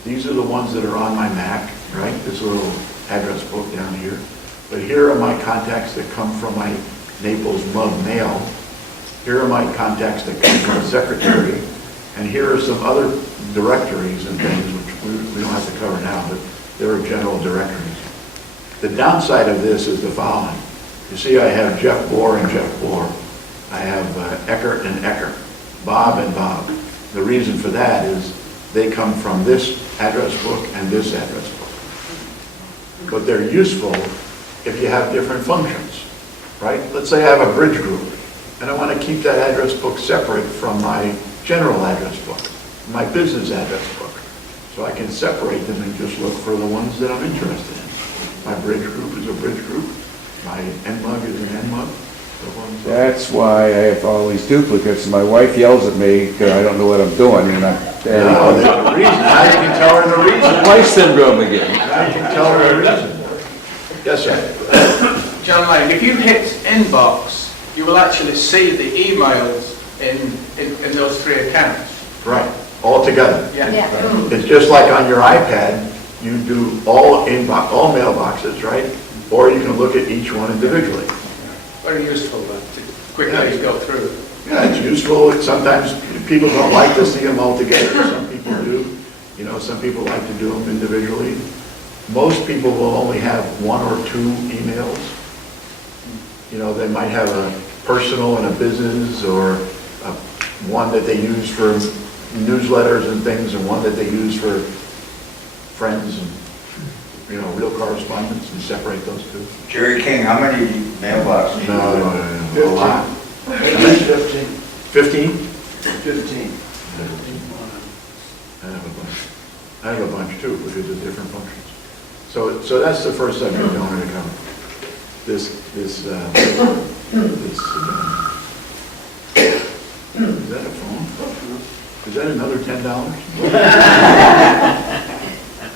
These are the ones that are on my Mac, right? This little address book down here. But here are my contacts that come from my Naples Mug mail. Here are my contacts that come from the secretary. And here are some other directories and things, which we don't have to cover now, but there are general directories. The downside of this is the following. You see, I have Jeff Bohr and Jeff Bohr. I have Eckert and Eckert, Bob and Bob. The reason for that is they come from this address book and this address book. But they're useful if you have different functions, right? Let's say I have a bridge group, and I want to keep that address book separate from my general address book, my business address book. So I can separate them and just look for the ones that I'm interested in. My bridge group is a bridge group. My Nmug is an Nmug. That's why I have all these duplicates. My wife yells at me because I don't know what I'm doing, and I'm adding. No, there's a reason. Now you can tell her the reason. Wife syndrome again. Now you can tell her the reason. Yes, sir. John Lane, if you hit inbox, you will actually see the emails in those 3 accounts. Right, all together. Yeah. It's just like on your iPad, you do all mailboxes, right? Or you can look at each one individually. Very useful to quickly go through. Yeah, it's useful. Sometimes people don't like to see them all together. Some people do. You know, some people like to do them individually. Most people will only have 1 or 2 emails. You know, they might have a personal and a business, or one that they use for newsletters and things, and one that they use for friends and, you know, real correspondence, and separate those 2. Jerry King, how many mailboxes? No, a lot. 15. 15? 15. I have a bunch too, because of different functions. So that's the first subject I wanted to cover. Is that a phone? Is that another $10?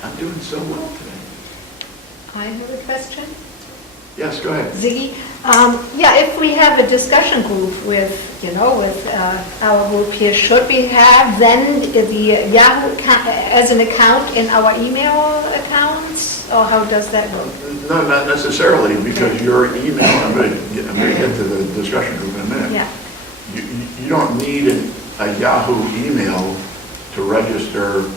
I'm doing so well today. I have a question. Yes, go ahead. Ziggy, yeah, if we have a discussion group with, with our group here, should we have then the Yahoo as an account in our email accounts, or how does that work? No, not necessarily, because your email, I'm going to get to the discussion group in a minute. Yeah. You don't need a Yahoo email to register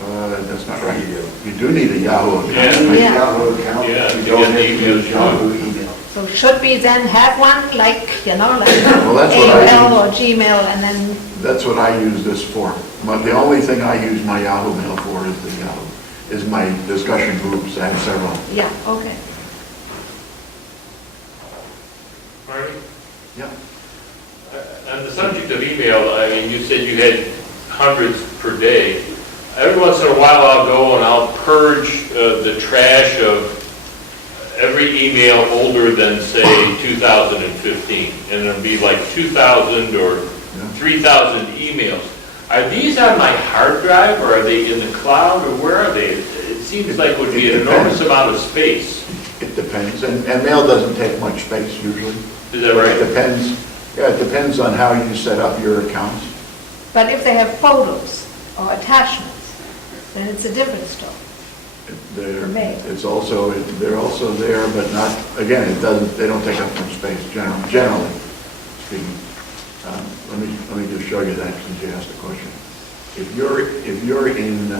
That's not right. You do need a Yahoo account. Yeah. Yeah. Yahoo account. Yeah, You you don't get have the to email, use Yahoo email. So should we then have one, like, like Well, that's what I AOL or use. Gmail, and then, That's what I use this for. The only thing I use my Yahoo mail for is the Yahoo, is my discussion groups. I have several. yeah, okay. Marty? Yeah. On the subject of email, I mean, you said you had hundreds per day. Every once in a while, I'll go and I'll purge the trash of every email older than, say, 2015. And it'll be like 2,000 or 3,000 emails. Are these on my hard drive, or are they in the cloud, or where are they? It seems like it would be an enormous amount of space. It depends, and mail doesn't take much space usually. Is that right? It depends, yeah, it depends on how you set up your accounts. But if they have photos or attachments, then it's a different story. They're, mail. it's also, they're also there, but not, again, they don't take up much space generally speaking. Let me just show you that since you asked the question. If you're in,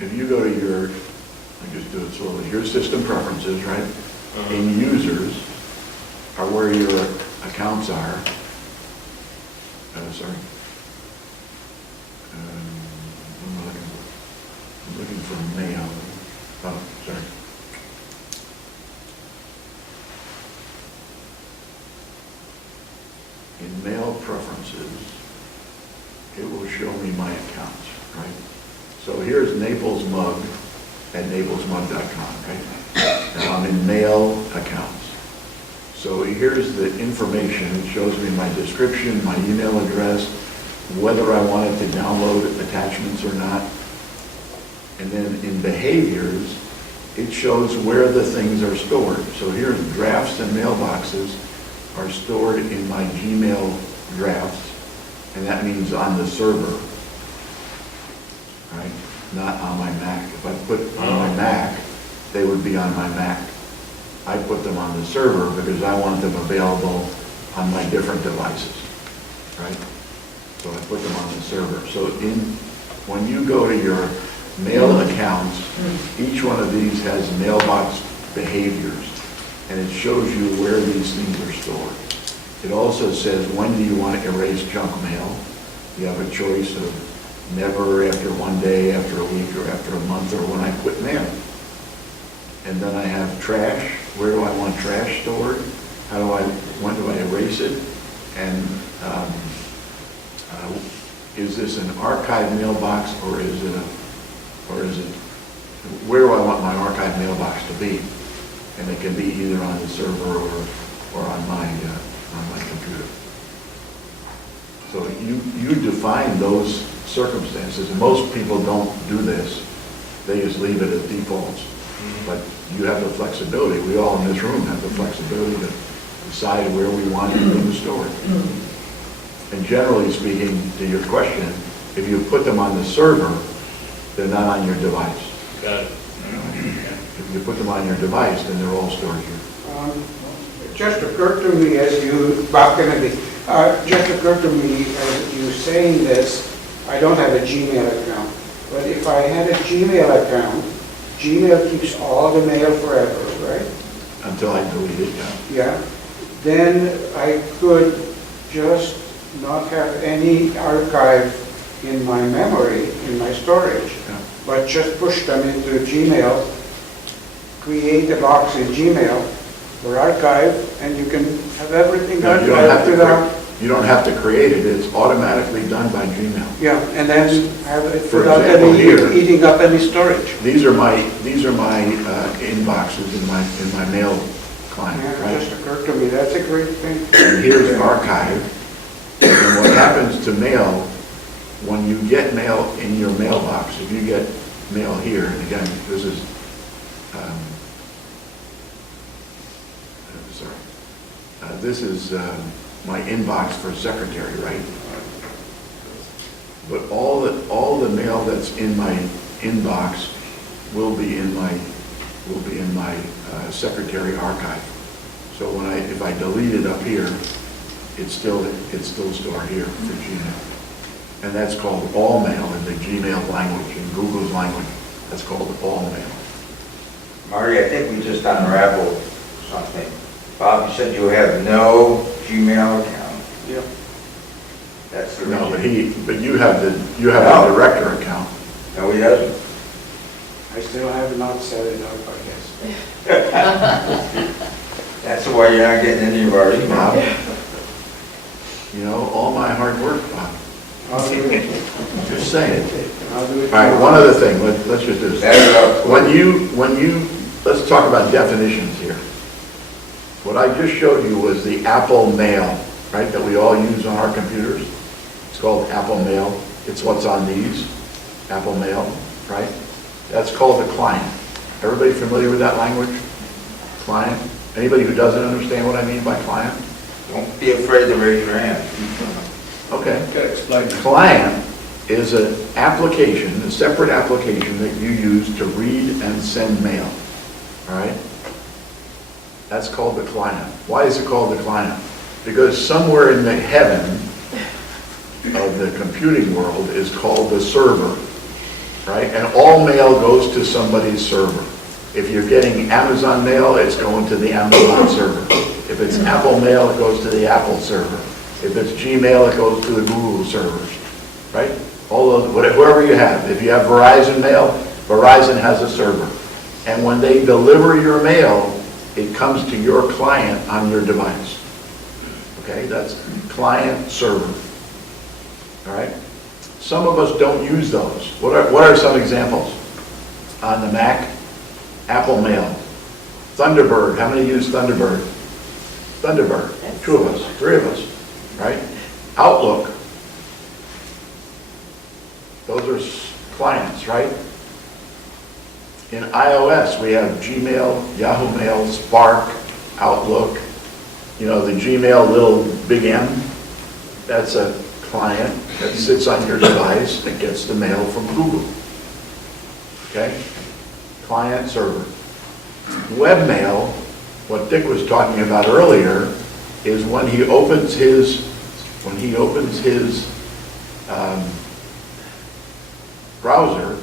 if you go to your, I just do it slowly, your system preferences, right? In users are where your accounts are. Sorry. What am I looking for? I'm looking for mail. Oh, sorry. In mail preferences, it will show me my accounts, right? So here's Naples Mug at naplesmug.com, right? Now I'm in mail accounts. So here's the information. It shows me my description, my email address, whether I wanted to download attachments or not. And then in behaviors, it shows where the things are stored. So here, drafts and mailboxes are stored in my Gmail drafts, and that means on the server, right? Not on my Mac. If I put on my Mac, they would be on my Mac. I put them on the server because I want them available on my different devices, right? So I put them on the server. So when you go to your mail accounts, each one of these has mailbox behaviors, and it shows you where these things are stored. It also says, when do you want to erase junk mail? You have a choice of never, after one day, after a week, or after a month, or when I quit mail. And then I have trash. Where do I want trash stored? When do I erase it? And is this an archive mailbox, or is it where do I want my archive mailbox to be? And it can be either on the server or on my computer. So you define those circumstances, and most people don't do this. They just leave it as defaults. But you have the flexibility, we all in this room have the flexibility to decide where we want things stored. And generally speaking, to your question, if you put them on the server, they're not on your device. Got it. If you put them on your device, then they're all stored here. It just occurred to me as you, Bob Kennedy, just occurred to me as you saying this, I don't have a Gmail account, but if I had a Gmail account, Gmail keeps all the mail forever, right? Until I delete it, yeah. Yeah. Then I could just not have any archive in my memory, in my storage, but just push them into Gmail, create a box in Gmail for archive, and you can have everything No, archived without... You don't have to create it, it's automatically done by Gmail. Yeah, and then have it For without example, any here- eating up any storage. These are my inboxes in my mail client, Yeah, it right? just occurred to me, that's a great thing. And here's archive. And what happens to mail, when you get mail in your mailbox, if you get mail here, and again, this is, this is my inbox for secretary, right? But all the mail that's in my inbox will be in my secretary archive. So if I delete it up here, it's still stored here for Gmail. And that's called all mail in the Gmail language, in Google's language. That's called all mail. Marty, I think we just unraveled something. Bob, you said you have no Gmail account. Yeah. That's the No, reason. but you have the No. director account. No, he doesn't. I still have not set it up, I guess. That's why you're not getting any of our Bob, emails. you know, all my hard work, Bob. I'll do it. Just saying. I'll do it. All right, one other thing, let's just do this. Set it up. Let's talk about definitions here. What I just showed you was the Apple Mail, right, that we all use on our computers. It's called Apple Mail. It's what's on these, Apple Mail, right? That's called a client. Everybody familiar with that language? Client? Anybody who doesn't understand what I mean by client? Don't be afraid to raise your hand. Okay. Gotta explain that. Client is an application, a separate application that you use to read and send mail, all right? That's called the client. Why is it called the client? Because somewhere in the heaven of the computing world is called the server, right? And all mail goes to somebody's server. If you're getting Amazon mail, it's going to the Amazon server. If it's Apple mail, it goes to the Apple server. If it's Gmail, it goes to the Google servers, right? All those, whoever you have. If you have Verizon mail, Verizon has a server. And when they deliver your mail, it comes to your client on your device. Okay, that's client server. All right? Some of us don't use those. What are some examples? On the Mac, Apple Mail. Thunderbird, how many use Thunderbird? Thunderbird, 2 of us, 3 of us, right? Outlook. Those are clients, right? In iOS, we have Gmail, Yahoo Mail, Spark, Outlook. You know, the Gmail little big M, that's a client that sits on your device that gets the mail from Google. Okay? Client server. Webmail, what Dick was talking about earlier, is when he opens his browser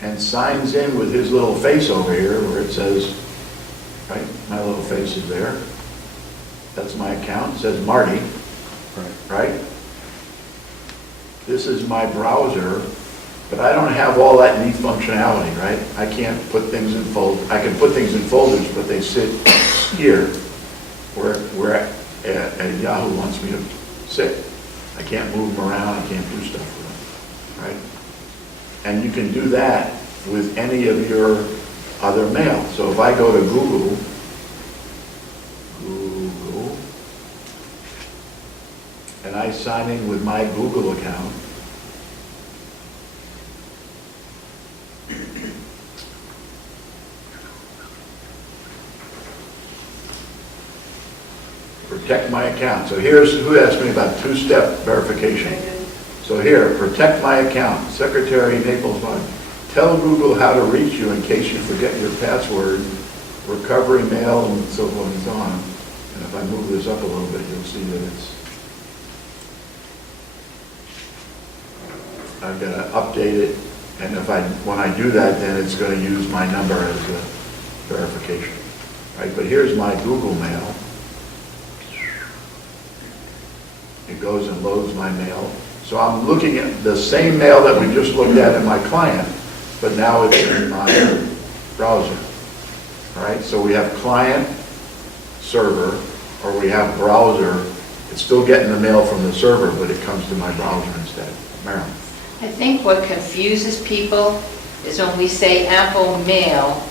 and signs in with his little face over here where it says, right, my little face is there. That's my account. It says Marty, right? This is my browser, but I don't have all that neat functionality, right? I can't put things in folders. I can put things in folders, but they sit here where Yahoo wants me to sit. I can't move them around. I can't do stuff with them, right? And you can do that with any of your other mail. So if I go to Google, and I sign in with my Google account, protect my account. So here's who asked me about two-step verification. So here, protect my account. Secretary Naples, tell Google how to reach you in case you forget your password, recovery mail, and so forth and so on. And if I move this up a little bit, you'll see that I've got to update it. And when I do that, then it's going to use my number as a verification, right? But here's my Google Mail. It goes and loads my mail. So I'm looking at the same mail that we just looked at in my client, but now it's in my browser. All right, so we have client, server, or we have browser. It's still getting the mail from the server, but it comes to my browser instead. Marilyn. I think what confuses people is when we say Apple Mail,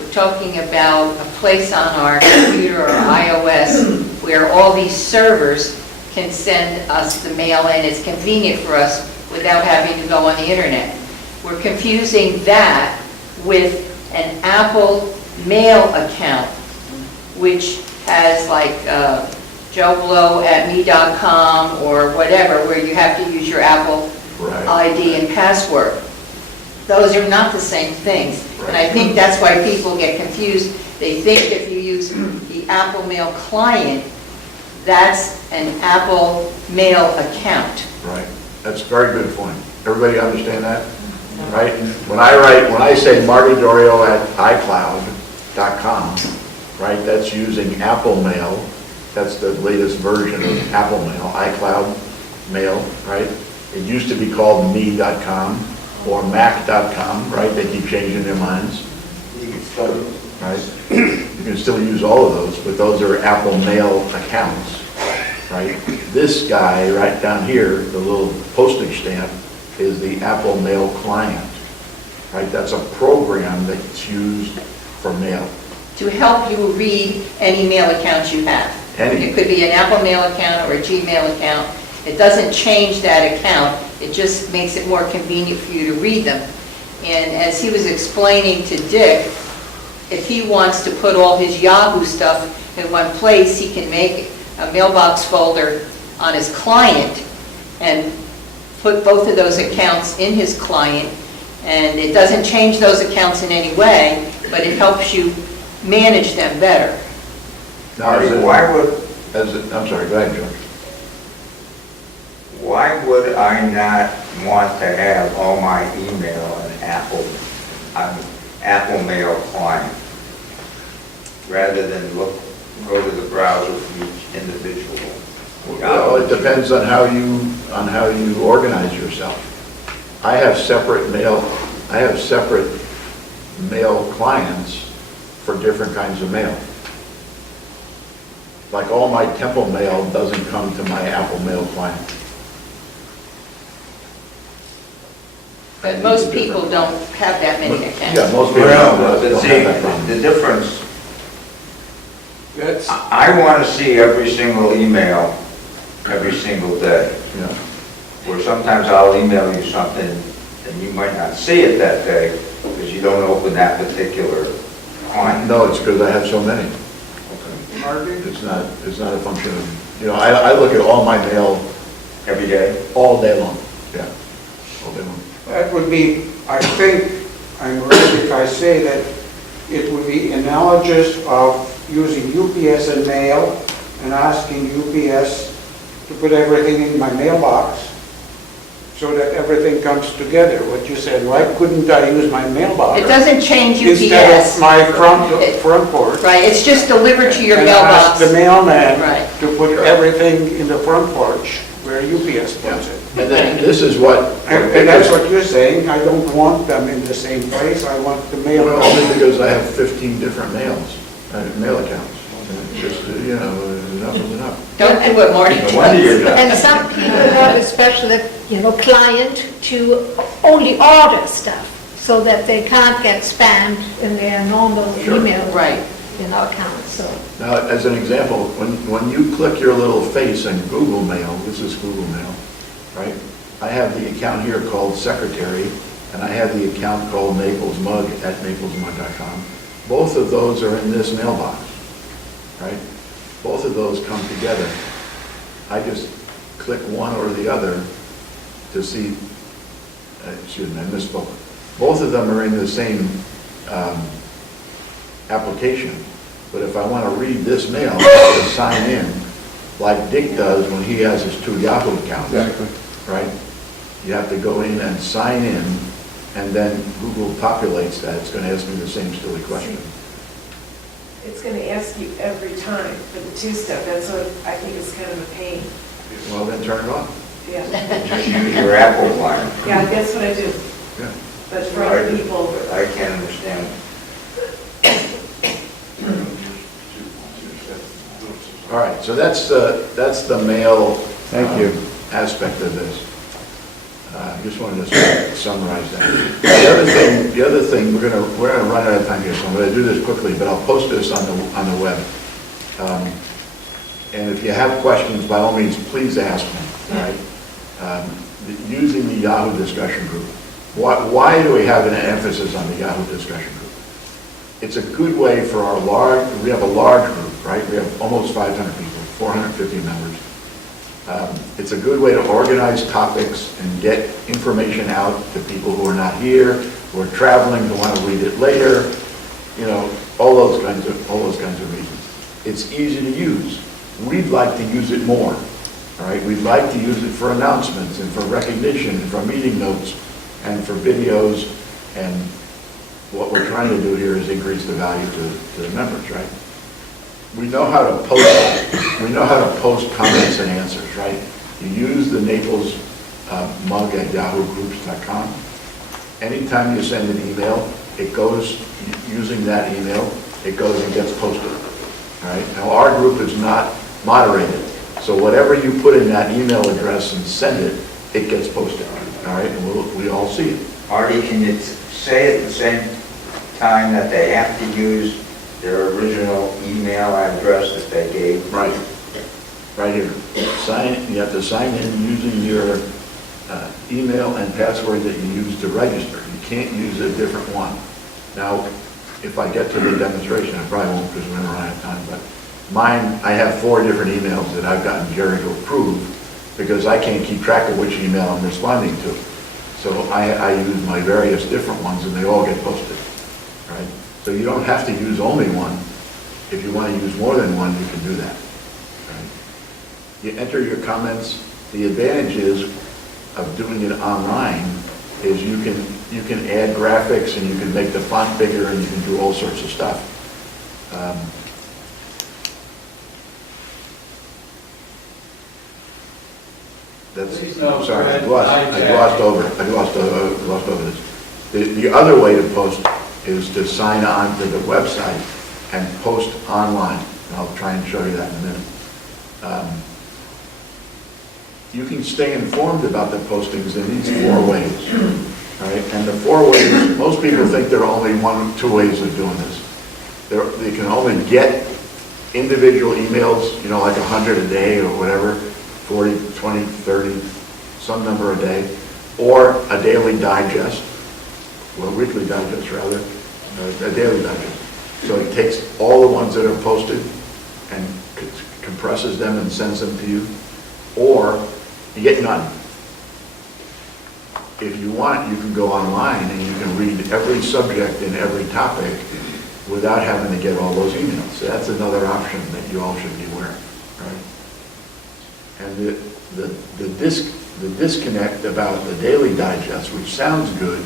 we're talking about a place on our computer or iOS where all these servers can send us the mail and it's convenient for us without having to go on the internet. We're confusing that with an Apple Mail account, which has like joeblow@me.com or whatever, where you have to use your Apple ID and password. Those are not the same things. And I think that's why people get confused They think if you use the Apple Mail client, that's an Apple Mail account. Right, that's a very good point. Everybody understand that? Right? When I say Marty Dorio at iCloud.com, right, that's using Apple Mail. That's the latest version of Apple Mail, iCloud Mail, right? It used to be called me.com or mac.com, right? They keep changing their minds. You can still, right? You can still use all of those, but those are Apple Mail accounts, right? This guy right down here, the little postage stamp, is the Apple Mail client, right? That's a program that's used for mail. To help you read any mail accounts you have. Any. It could be an Apple Mail account or a Gmail account. It doesn't change that account. It just makes it more convenient for you to read them. And as he was explaining to Dick, if he wants to put all his Yahoo stuff in one place, he can make a mailbox folder on his client and put both of those accounts in his client. And it doesn't change those accounts in any way, but it helps you manage them better. Now, I'm sorry, go ahead, George. why would I not want to have all my email on Apple Mail client, rather than go to the browser for each individual? Well, it depends on how you organize yourself. I have separate mail clients for different kinds of mail. Like all my Temple mail doesn't come to my Apple Mail client. But most people don't have that many accounts. Yeah, most people don't have that problem. The difference, I want to see every single email every single day. Yeah. Where sometimes I'll email you something and you might not see it that day because you don't open that particular client. No, it's because I have so many. It's not a function of, I look at all my mail every day, all day long. Yeah, all day long. That would be, I think, I'm right if I say that it would be analogous of using UPS and mail and asking UPS to put everything in my mailbox so that everything comes together. What you said, why couldn't I use my mailbox? It doesn't change UPS. Instead of my front porch. Right, it's just delivered to your And mailbox. ask the mailman Right. to put everything in the front porch where UPS puts it. And then this is what. And that's what you're saying, I don't want them in the same place, I want the mail. Well, only because I have 15 different mail accounts. And it's just, enough is enough. Don't do what Marty does. And some people have a special, client to only order stuff, so that they can't get spammed in their normal email accounts, so. Now, as an example, when you click your little face in Google Mail, this is Google Mail, right? I have the account here called Secretary, and I have the account called Nmug at naplesmug.com. Both of those are in this mailbox, right? Both of those come together. I just click one or the other to see, excuse me, I misspoke. Both of them are in the same application, but if I want to read this mail, I have to sign in, like Dick does when he has his 2 Yahoo accounts. Exactly. Right? You have to go in and sign in, and then Google populates that. It's going to ask me the same silly question. It's going to ask you every time for the 2-step. That's what I think is kind of a pain. Well, then turn it off. Yeah. Just use your Apple client. Yeah, that's what I do. Yeah. But for other people, I can't understand. All right, so that's the mail aspect of this. I just wanted to summarize that. The other thing, we're gonna run out of time here, so I'm gonna do this quickly, but I'll post this on the web. And if you have questions, by all means, please ask me. All right? Using the Yahoo Discussion Group. Why do we have an emphasis on the Yahoo Discussion Group? It's a good way for we have a large group, right? We have almost 500 people, 450 members. It's a good way to organize topics and get information out to people who are not here, who are traveling, who want to read it later. all those kinds of reasons. It's easy to use. We'd like to use it more, all right? We'd like to use it for announcements and for recognition and for meeting notes and for videos, and what we're trying to do here is increase the value to the members, right? We know how to post comments and answers, right? You use the Naples mug at yahoogroups.com. Anytime you send an email, it goes, using that email, it goes and gets posted, all right? Now, our group is not moderated, so whatever you put in that email address and send it, it gets posted, all right? And we all see it. Artie, can you say at the same time that they have to use their original email address that they gave? Right here. You have to sign in using your email and password that you use to register. You can't use a different one. Now, if I get to the demonstration, I probably won't because we're running out of time, but mine, I have 4 different emails that I've gotten Jerry to approve because I can't keep track of which email I'm responding to. So I use my various different ones and they all get posted, right? So you don't have to use only one. If you want to use more than one, you can do that, right? You enter your comments. The advantages of doing it online is you can add graphics and you can make the font bigger and you can do all sorts of stuff. Please no, I'm sorry, I Fred, glossed over this. The other way to post is to sign on to the website and post online. And I'll try and show you that in a minute. You can stay informed about the postings in these 4 ways, right? And the 4 ways, most people think there are only 1 or 2 ways of doing this. They can only get individual emails, you know, like 100 a day or whatever, 40, 20, 30, some number a day, or a daily digest, well, weekly digest rather, a daily digest. So it takes all the ones that are posted and compresses them and sends them to you, or you get none. If you want, you can go online and you can read every subject and every topic without having to get all those emails. So that's another option that you all should be aware of, right? And the disconnect about the daily digest, which sounds good,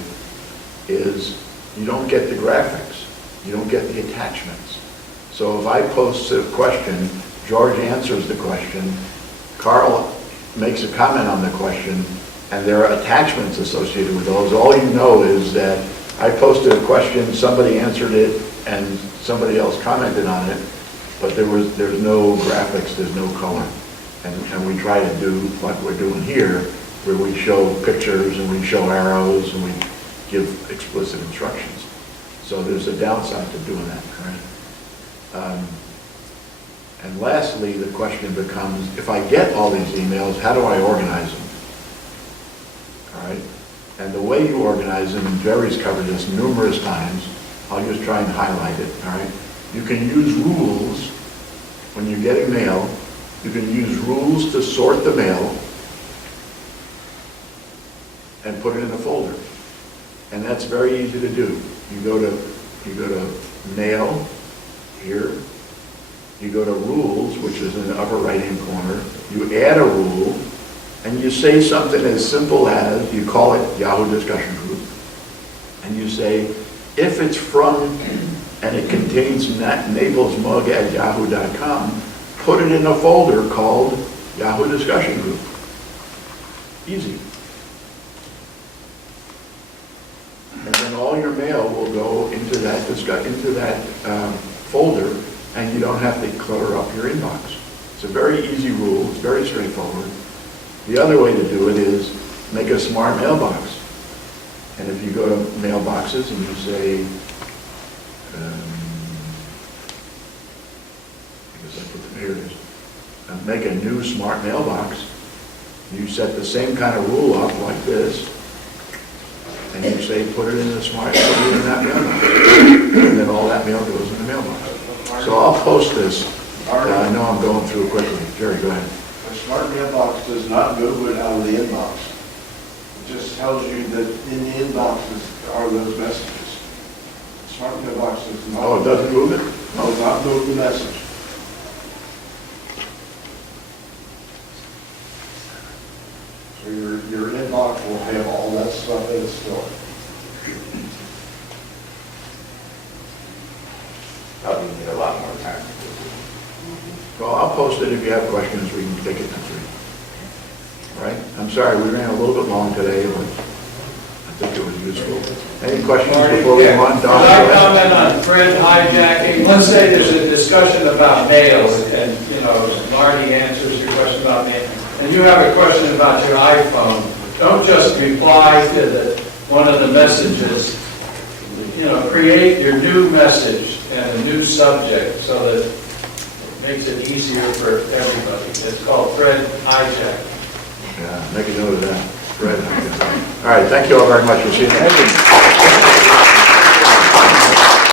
is you don't get the graphics. You don't get the attachments. So if I post a question, George answers the question, Carl makes a comment on the question, and there are attachments associated with those. All you know is that I posted a question, somebody answered it, and somebody else commented on it, but there's no graphics, there's no color. And we try to do what we're doing here, where we show pictures and we show arrows and we give explicit instructions. So there's a downside to doing that, right? And lastly, the question becomes, if I get all these emails, how do I organize them? All right? And the way you organize them, and Jerry's covered this numerous times, I'll just try and highlight it, all right? You can use rules when you're getting mail. You can use rules to sort the mail and put it in a folder. And that's very easy to do. You go to mail here. You go to rules, which is in the upper right-hand corner. You add a rule, and you say something as simple as, you call it Yahoo Discussion Group, and you say, if it's from, and it contains naplesmug@yahoo.com, put it in a folder called Yahoo Discussion Group. Easy. And then all your mail will go into that folder, and you don't have to clutter up your inbox. It's a very easy rule. It's very straightforward. The other way to do it is make a smart mailbox. And if you go to mailboxes and you say, here it is, make a new smart mailbox, you set the same kind of rule up like this, and you say, put it in that mailbox. And then all that mail goes in the mailbox. So I'll post this. I know I'm going through it quickly. Jerry, go ahead. A smart mailbox does not move it out of the inbox. It just tells you that in the inboxes are those messages. Smart mailbox does not. Oh, it doesn't move it? Does not move the message. So your inbox will have all that stuff in it still. Probably need a lot more time. Well, I'll post it if you have questions, we can take it next week. All right? I'm sorry, we ran a little bit long today, but I think it was useful. Any questions before we move on? Could I comment on Fred hijacking? Let's say there's a discussion about mail, and, you know, Marty answers your question about mail, and you have a question about your iPhone. Don't just reply to one of the messages. You know, create your new message and a new subject so that it makes it easier for everybody. It's called Fred hijack. Yeah, make a note of that. Fred. All right, thank you all very much. We'll see you next week.